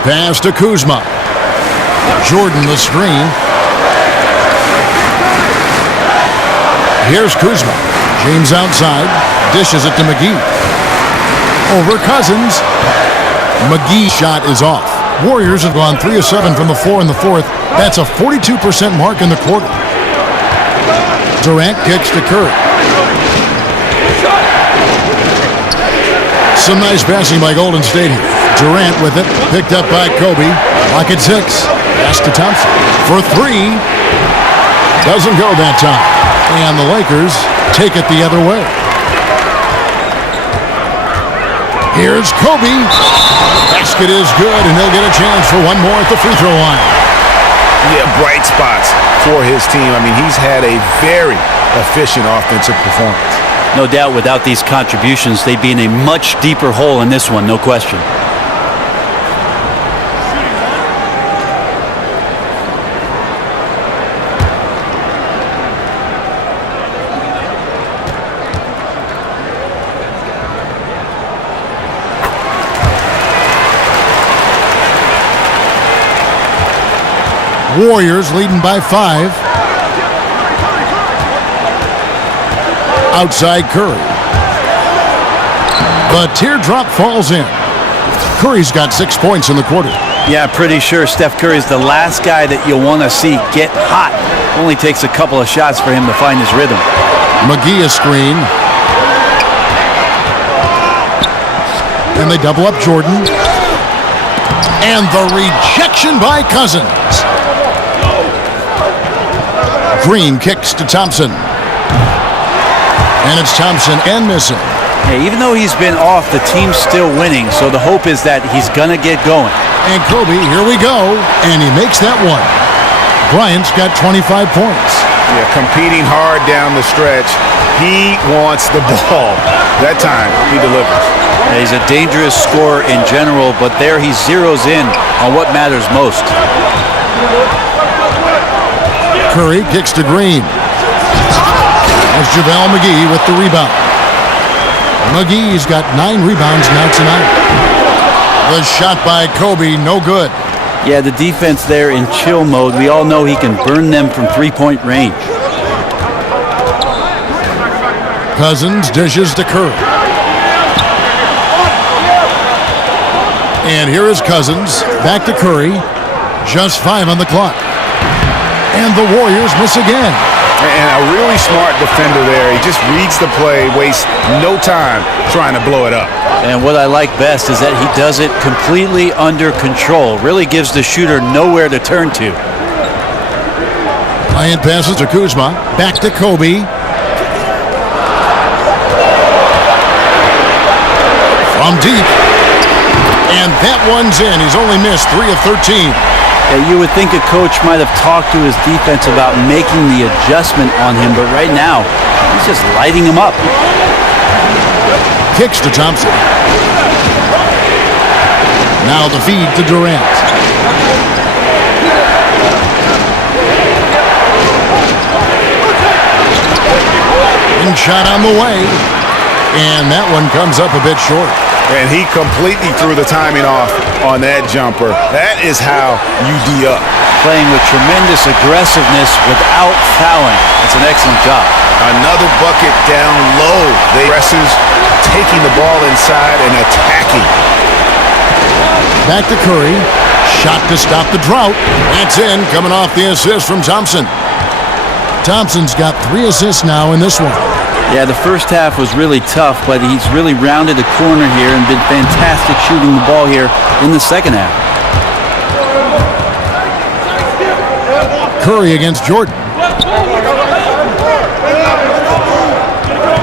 Pass to Kuzma. Jordan the screen. Here's Kuzma. James outside. Dishes it to McGee. Over Cousins. McGee's shot is off. Warriors have gone 3 of 7 from the floor in the fourth. That's a 42% mark in the quarter. Durant kicks to Curry. Some nice passing by Golden State here. Durant with it. Picked up by Kobe. Lock at 6. Pass to Thompson. For 3. Doesn't go that time. And the Lakers take it the other way. Here's Kobe. Basket is good, and he'll get a chance for one more at the free throw line. Yeah, bright spots for his team. I mean, he's had a very efficient offensive performance. No doubt without these contributions, they'd be in a much deeper hole in this one, no question. Warriors leading by 5. Outside Curry. The teardrop falls in. Curry's got 6 points in the quarter. Yeah, pretty sure Steph Curry's the last guy that you'll want to see get hot. Only takes a couple of shots for him to find his rhythm. McGee a screen. And they double up Jordan. And the rejection by Cousins. Green kicks to Thompson. And it's Thompson and missing. Hey, even though he's been off, the team's still winning, so the hope is that he's going to get going. And Kobe, here we go. And he makes that one. Bryant's got 25 points. Yeah, competing hard down the stretch. He wants the ball. That time, he delivers. Yeah, he's a dangerous scorer in general, but there he zeroes in on what matters most. Curry kicks to Green. There's JaVale McGee with the rebound. McGee's got 9 rebounds now tonight. The shot by Kobe, no good. Yeah, the defense there in chill mode. We all know he can burn them from three-point range. Cousins dishes to Curry. And here is Cousins. Back to Curry. Just 5 on the clock. And the Warriors miss again. And a really smart defender there. He just reads the play, wastes no time trying to blow it up. And what I like best is that he does it completely under control. Really gives the shooter nowhere to turn to. Bryant passes to Kuzma. Back to Kobe. From deep. And that one's in. He's only missed 3 of 13. You would think a coach might have talked to his defense about making the adjustment on him, but right now, he's just lighting him up. Kicks to Thompson. Now the feed to Durant. shot on the way. And that one comes up a bit short. And he completely threw the timing off on that jumper. That is how you D up. Playing with tremendous aggressiveness without fouling. That's an excellent job. Another bucket down low. The aggressors taking the ball inside and attacking. Back to Curry. Shot to stop the drought. That's in, coming off the assist from Thompson. Thompson's got 3 assists now in this one. Yeah, the first half was really tough, but he's really rounded the corner here and been fantastic shooting the ball here in the second half. Curry against Jordan.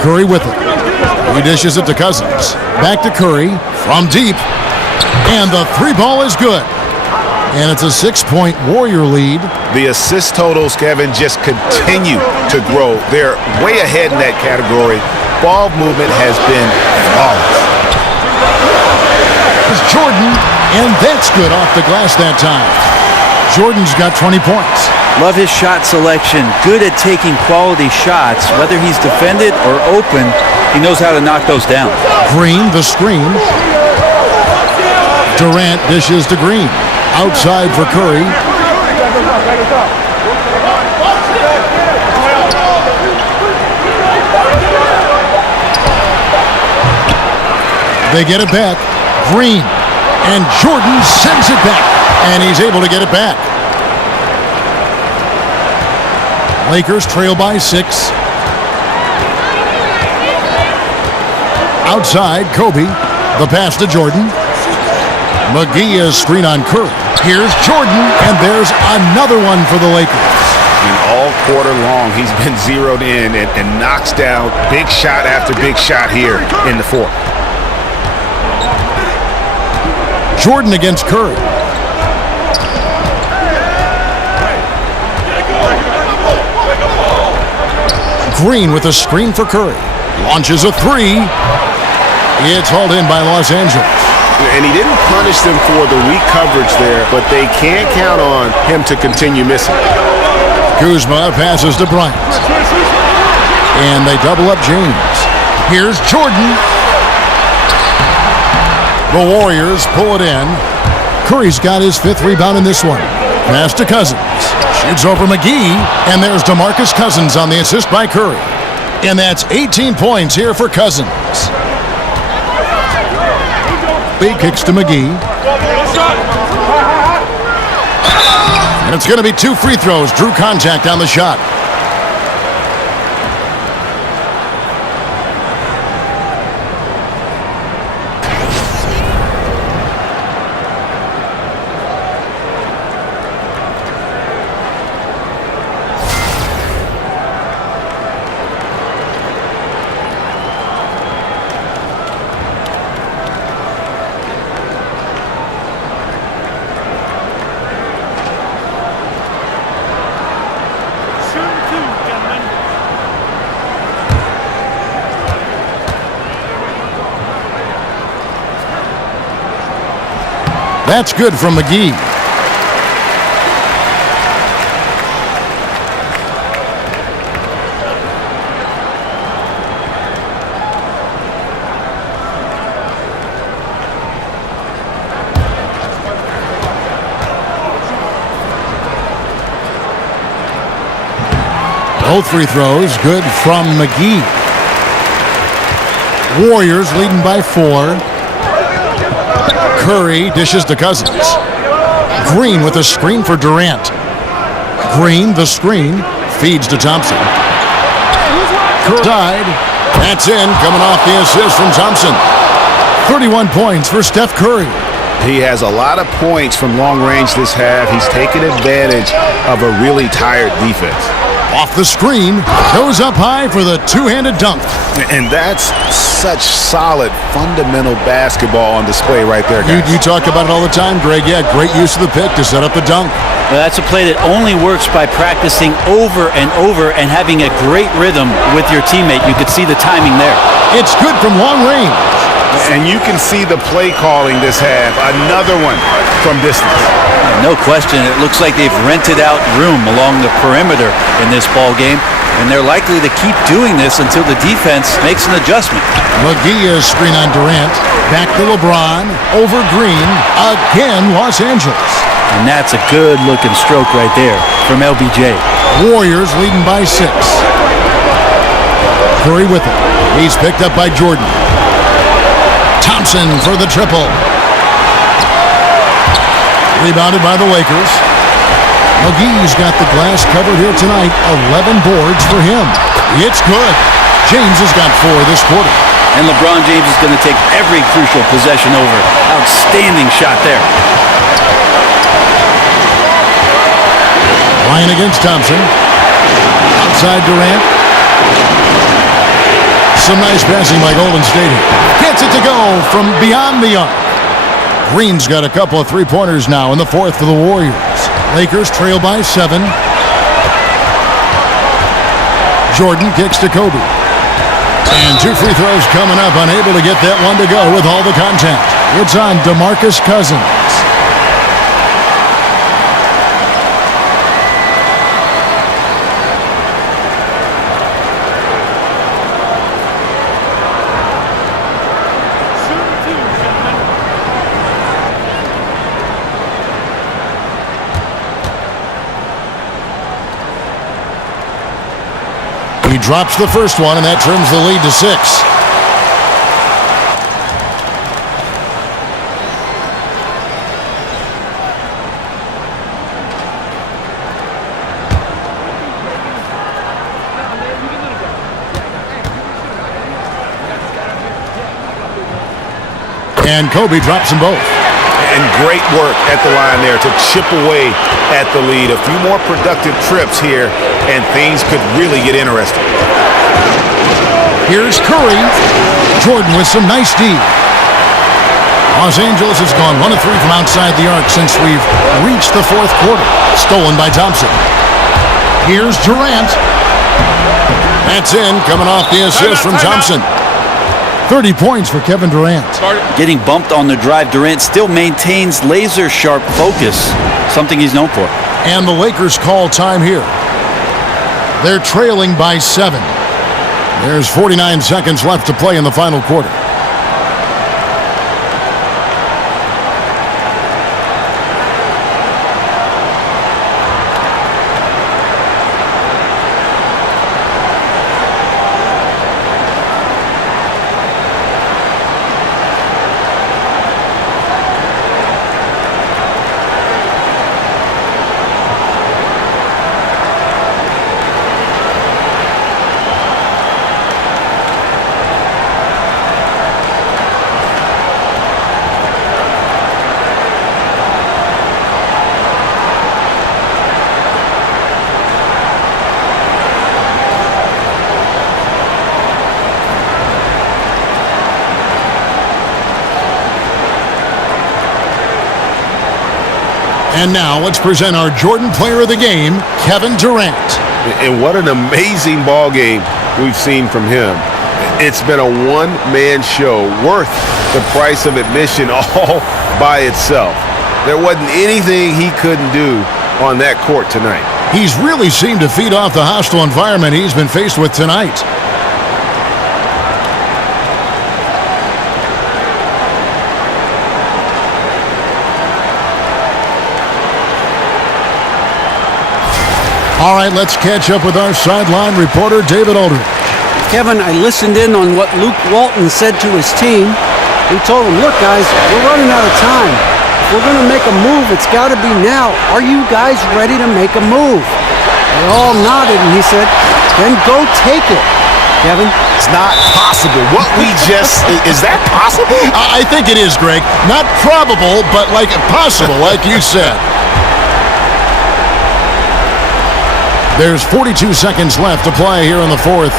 Curry with it. He dishes it to Cousins. Back to Curry from deep. And the 3 ball is good. And it's a 6-point Warrior lead. The assist totals, Kevin, just continue to grow. They're way ahead in that category. Ball movement has been flawless. It's Jordan, and that's good off the glass that time. Jordan's got 20 points. Love his shot selection. Good at taking quality shots. Whether he's defended or open, he knows how to knock those down. Green, the screen. Durant dishes to Green. Outside for Curry. They get it back. Green. And Jordan sends it back. And he's able to get it back. Lakers trail by 6. Outside, Kobe. The pass to Jordan. McGee is screen on Curry. Here's Jordan, and there's another one for the Lakers. And all quarter long, he's been zeroed in and knocks down big shot after big shot here in the fourth. Jordan against Curry. Green with a screen for Curry. Launches a 3. It's hauled in by Los Angeles. And he didn't punish them for the weak coverage there, but they can't count on him to continue missing. Kuzma passes to Bryant. And they double up James. Here's Jordan. The Warriors pull it in. Curry's got his 5th rebound in this one. Pass to Cousins. Shoots over McGee. And there's DeMarcus Cousins on the assist by Curry. And that's 18 points here for Cousins. He kicks to McGee. And it's going to be 2 free throws. Drew contact on the shot. That's good from McGee. Both free throws good from McGee. Warriors leading by 4. Curry dishes to Cousins. Green with a screen for Durant. Green, the screen, feeds to Thompson. Curry died. That's in, coming off the assist from Thompson. 31 points for Steph Curry. He has a lot of points from long range this half. He's taken advantage of a really tired defense. Off the screen, goes up high for the 2-handed dunk. And that's such solid, fundamental basketball on display right there, guys. You talk about it all the time, Greg. Yeah, great use of the pick to set up the dunk. Well, that's a play that only works by practicing over and over and having a great rhythm with your teammate. You could see the timing there. It's good from long range. And you can see the play calling this half. Another one from distance. No question. It looks like they've rented out room along the perimeter in this ball game. And they're likely to keep doing this until the defense makes an adjustment. McGee is screen on Durant. Back to LeBron. Over Green. Again, Los Angeles. And that's a good-looking stroke right there from LBJ. Warriors leading by 6. Curry with it. He's picked up by Jordan. Thompson for the triple. Rebounded by the Lakers. McGee's got the glass covered here tonight. 11 boards for him. It's good. James has got 4 this quarter. And LeBron James is going to take every crucial possession over. Outstanding shot there. Bryant against Thompson. Outside Durant. Some nice passing by Golden State here. Gets it to go from beyond the arc. Green's got a couple of three-pointers now in the 4th for the Warriors. Lakers trail by 7. Jordan kicks to Kobe. And 2 free throws coming up. Unable to get that one to go with all the contact. It's on DeMarcus Cousins. He drops the first one, and that trims the lead to 6. And Kobe drops them both. And great work at the line there to chip away at the lead. A few more productive trips here, and things could really get interesting. Here's Curry. Jordan with some nice D. Los Angeles has gone 1 of 3 from outside the arc since we've reached the 4th quarter. Stolen by Thompson. Here's Durant. That's in, coming off the assist from Thompson. 30 points for Kevin Durant. Getting bumped on the drive, Durant still maintains laser-sharp focus, something he's known for. And the Lakers call time here. They're trailing by 7. There's 49 seconds left to play in the final quarter. And now let's present our Jordan Player of the Game, Kevin Durant. And what an amazing ball game we've seen from him. It's been a one-man show worth the price of admission all by itself. There wasn't anything he couldn't do on that court tonight. He's really seemed to feed off the hostile environment he's been faced with tonight. All right, let's catch up with our sideline reporter, David Aldridge. Kevin, I listened in on what Luke Walton said to his team. He told them, look, guys, we're running out of time. If we're going to make a move, it's got to be now. Are you guys ready to make a move? They all nodded, and he said, then go take it. Kevin? It's not possible. What we just, is that possible? I think it is, Greg. Not probable, but like possible, like you said. There's 42 seconds left to play here in the 4th.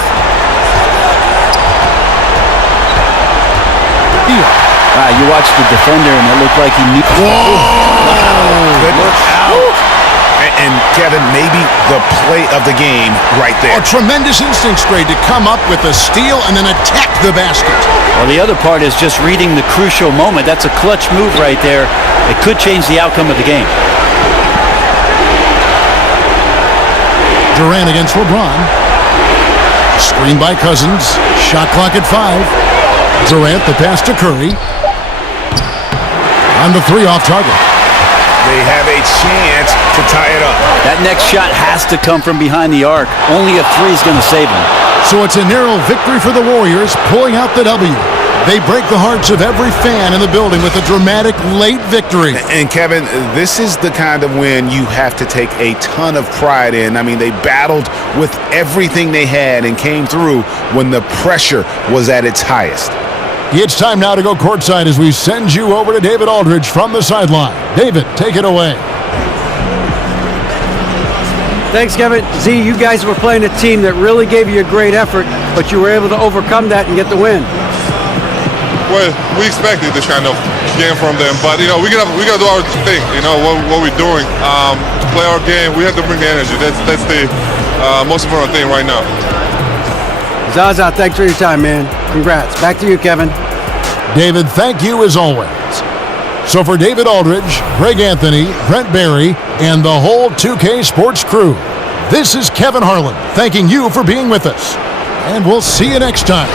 You watched the defender, and it looked like he knew. Whoa! Good look out. And Kevin, maybe the play of the game right there. Oh, tremendous instincts, Greg, to come up with a steal and then attack the basket. Well, the other part is just reading the crucial moment. That's a clutch move right there. It could change the outcome of the game. Durant against LeBron. Screen by Cousins. Shot clock at 5. Durant, the pass to Curry. On the 3 off target. They have a chance to tie it up. That next shot has to come from behind the arc. Only a 3 is going to save them. So it's a narrow victory for the Warriors, pulling out the W. They break the hearts of every fan in the building with a dramatic late victory. And Kevin, this is the kind of win you have to take a ton of pride in. I mean, they battled with everything they had and came through when the pressure was at its highest. It's time now to go courtside as we send you over to David Aldridge from the sideline. David, take it away. Thanks, Kevin. Z, you guys were playing a team that really gave you a great effort, but you were able to overcome that and get the win. Well, we expected this kind of game from them, but we gotta do our thing. What we're doing, play our game. We have to bring the energy. That's the most important thing right now. Zaza, thanks for your time, man. Congrats. Back to you, Kevin. David, thank you as always. So for David Aldridge, Greg Anthony, Brent Barry, and the whole 2K Sports crew, this is Kevin Harlan thanking you for being with us. And we'll see you next time.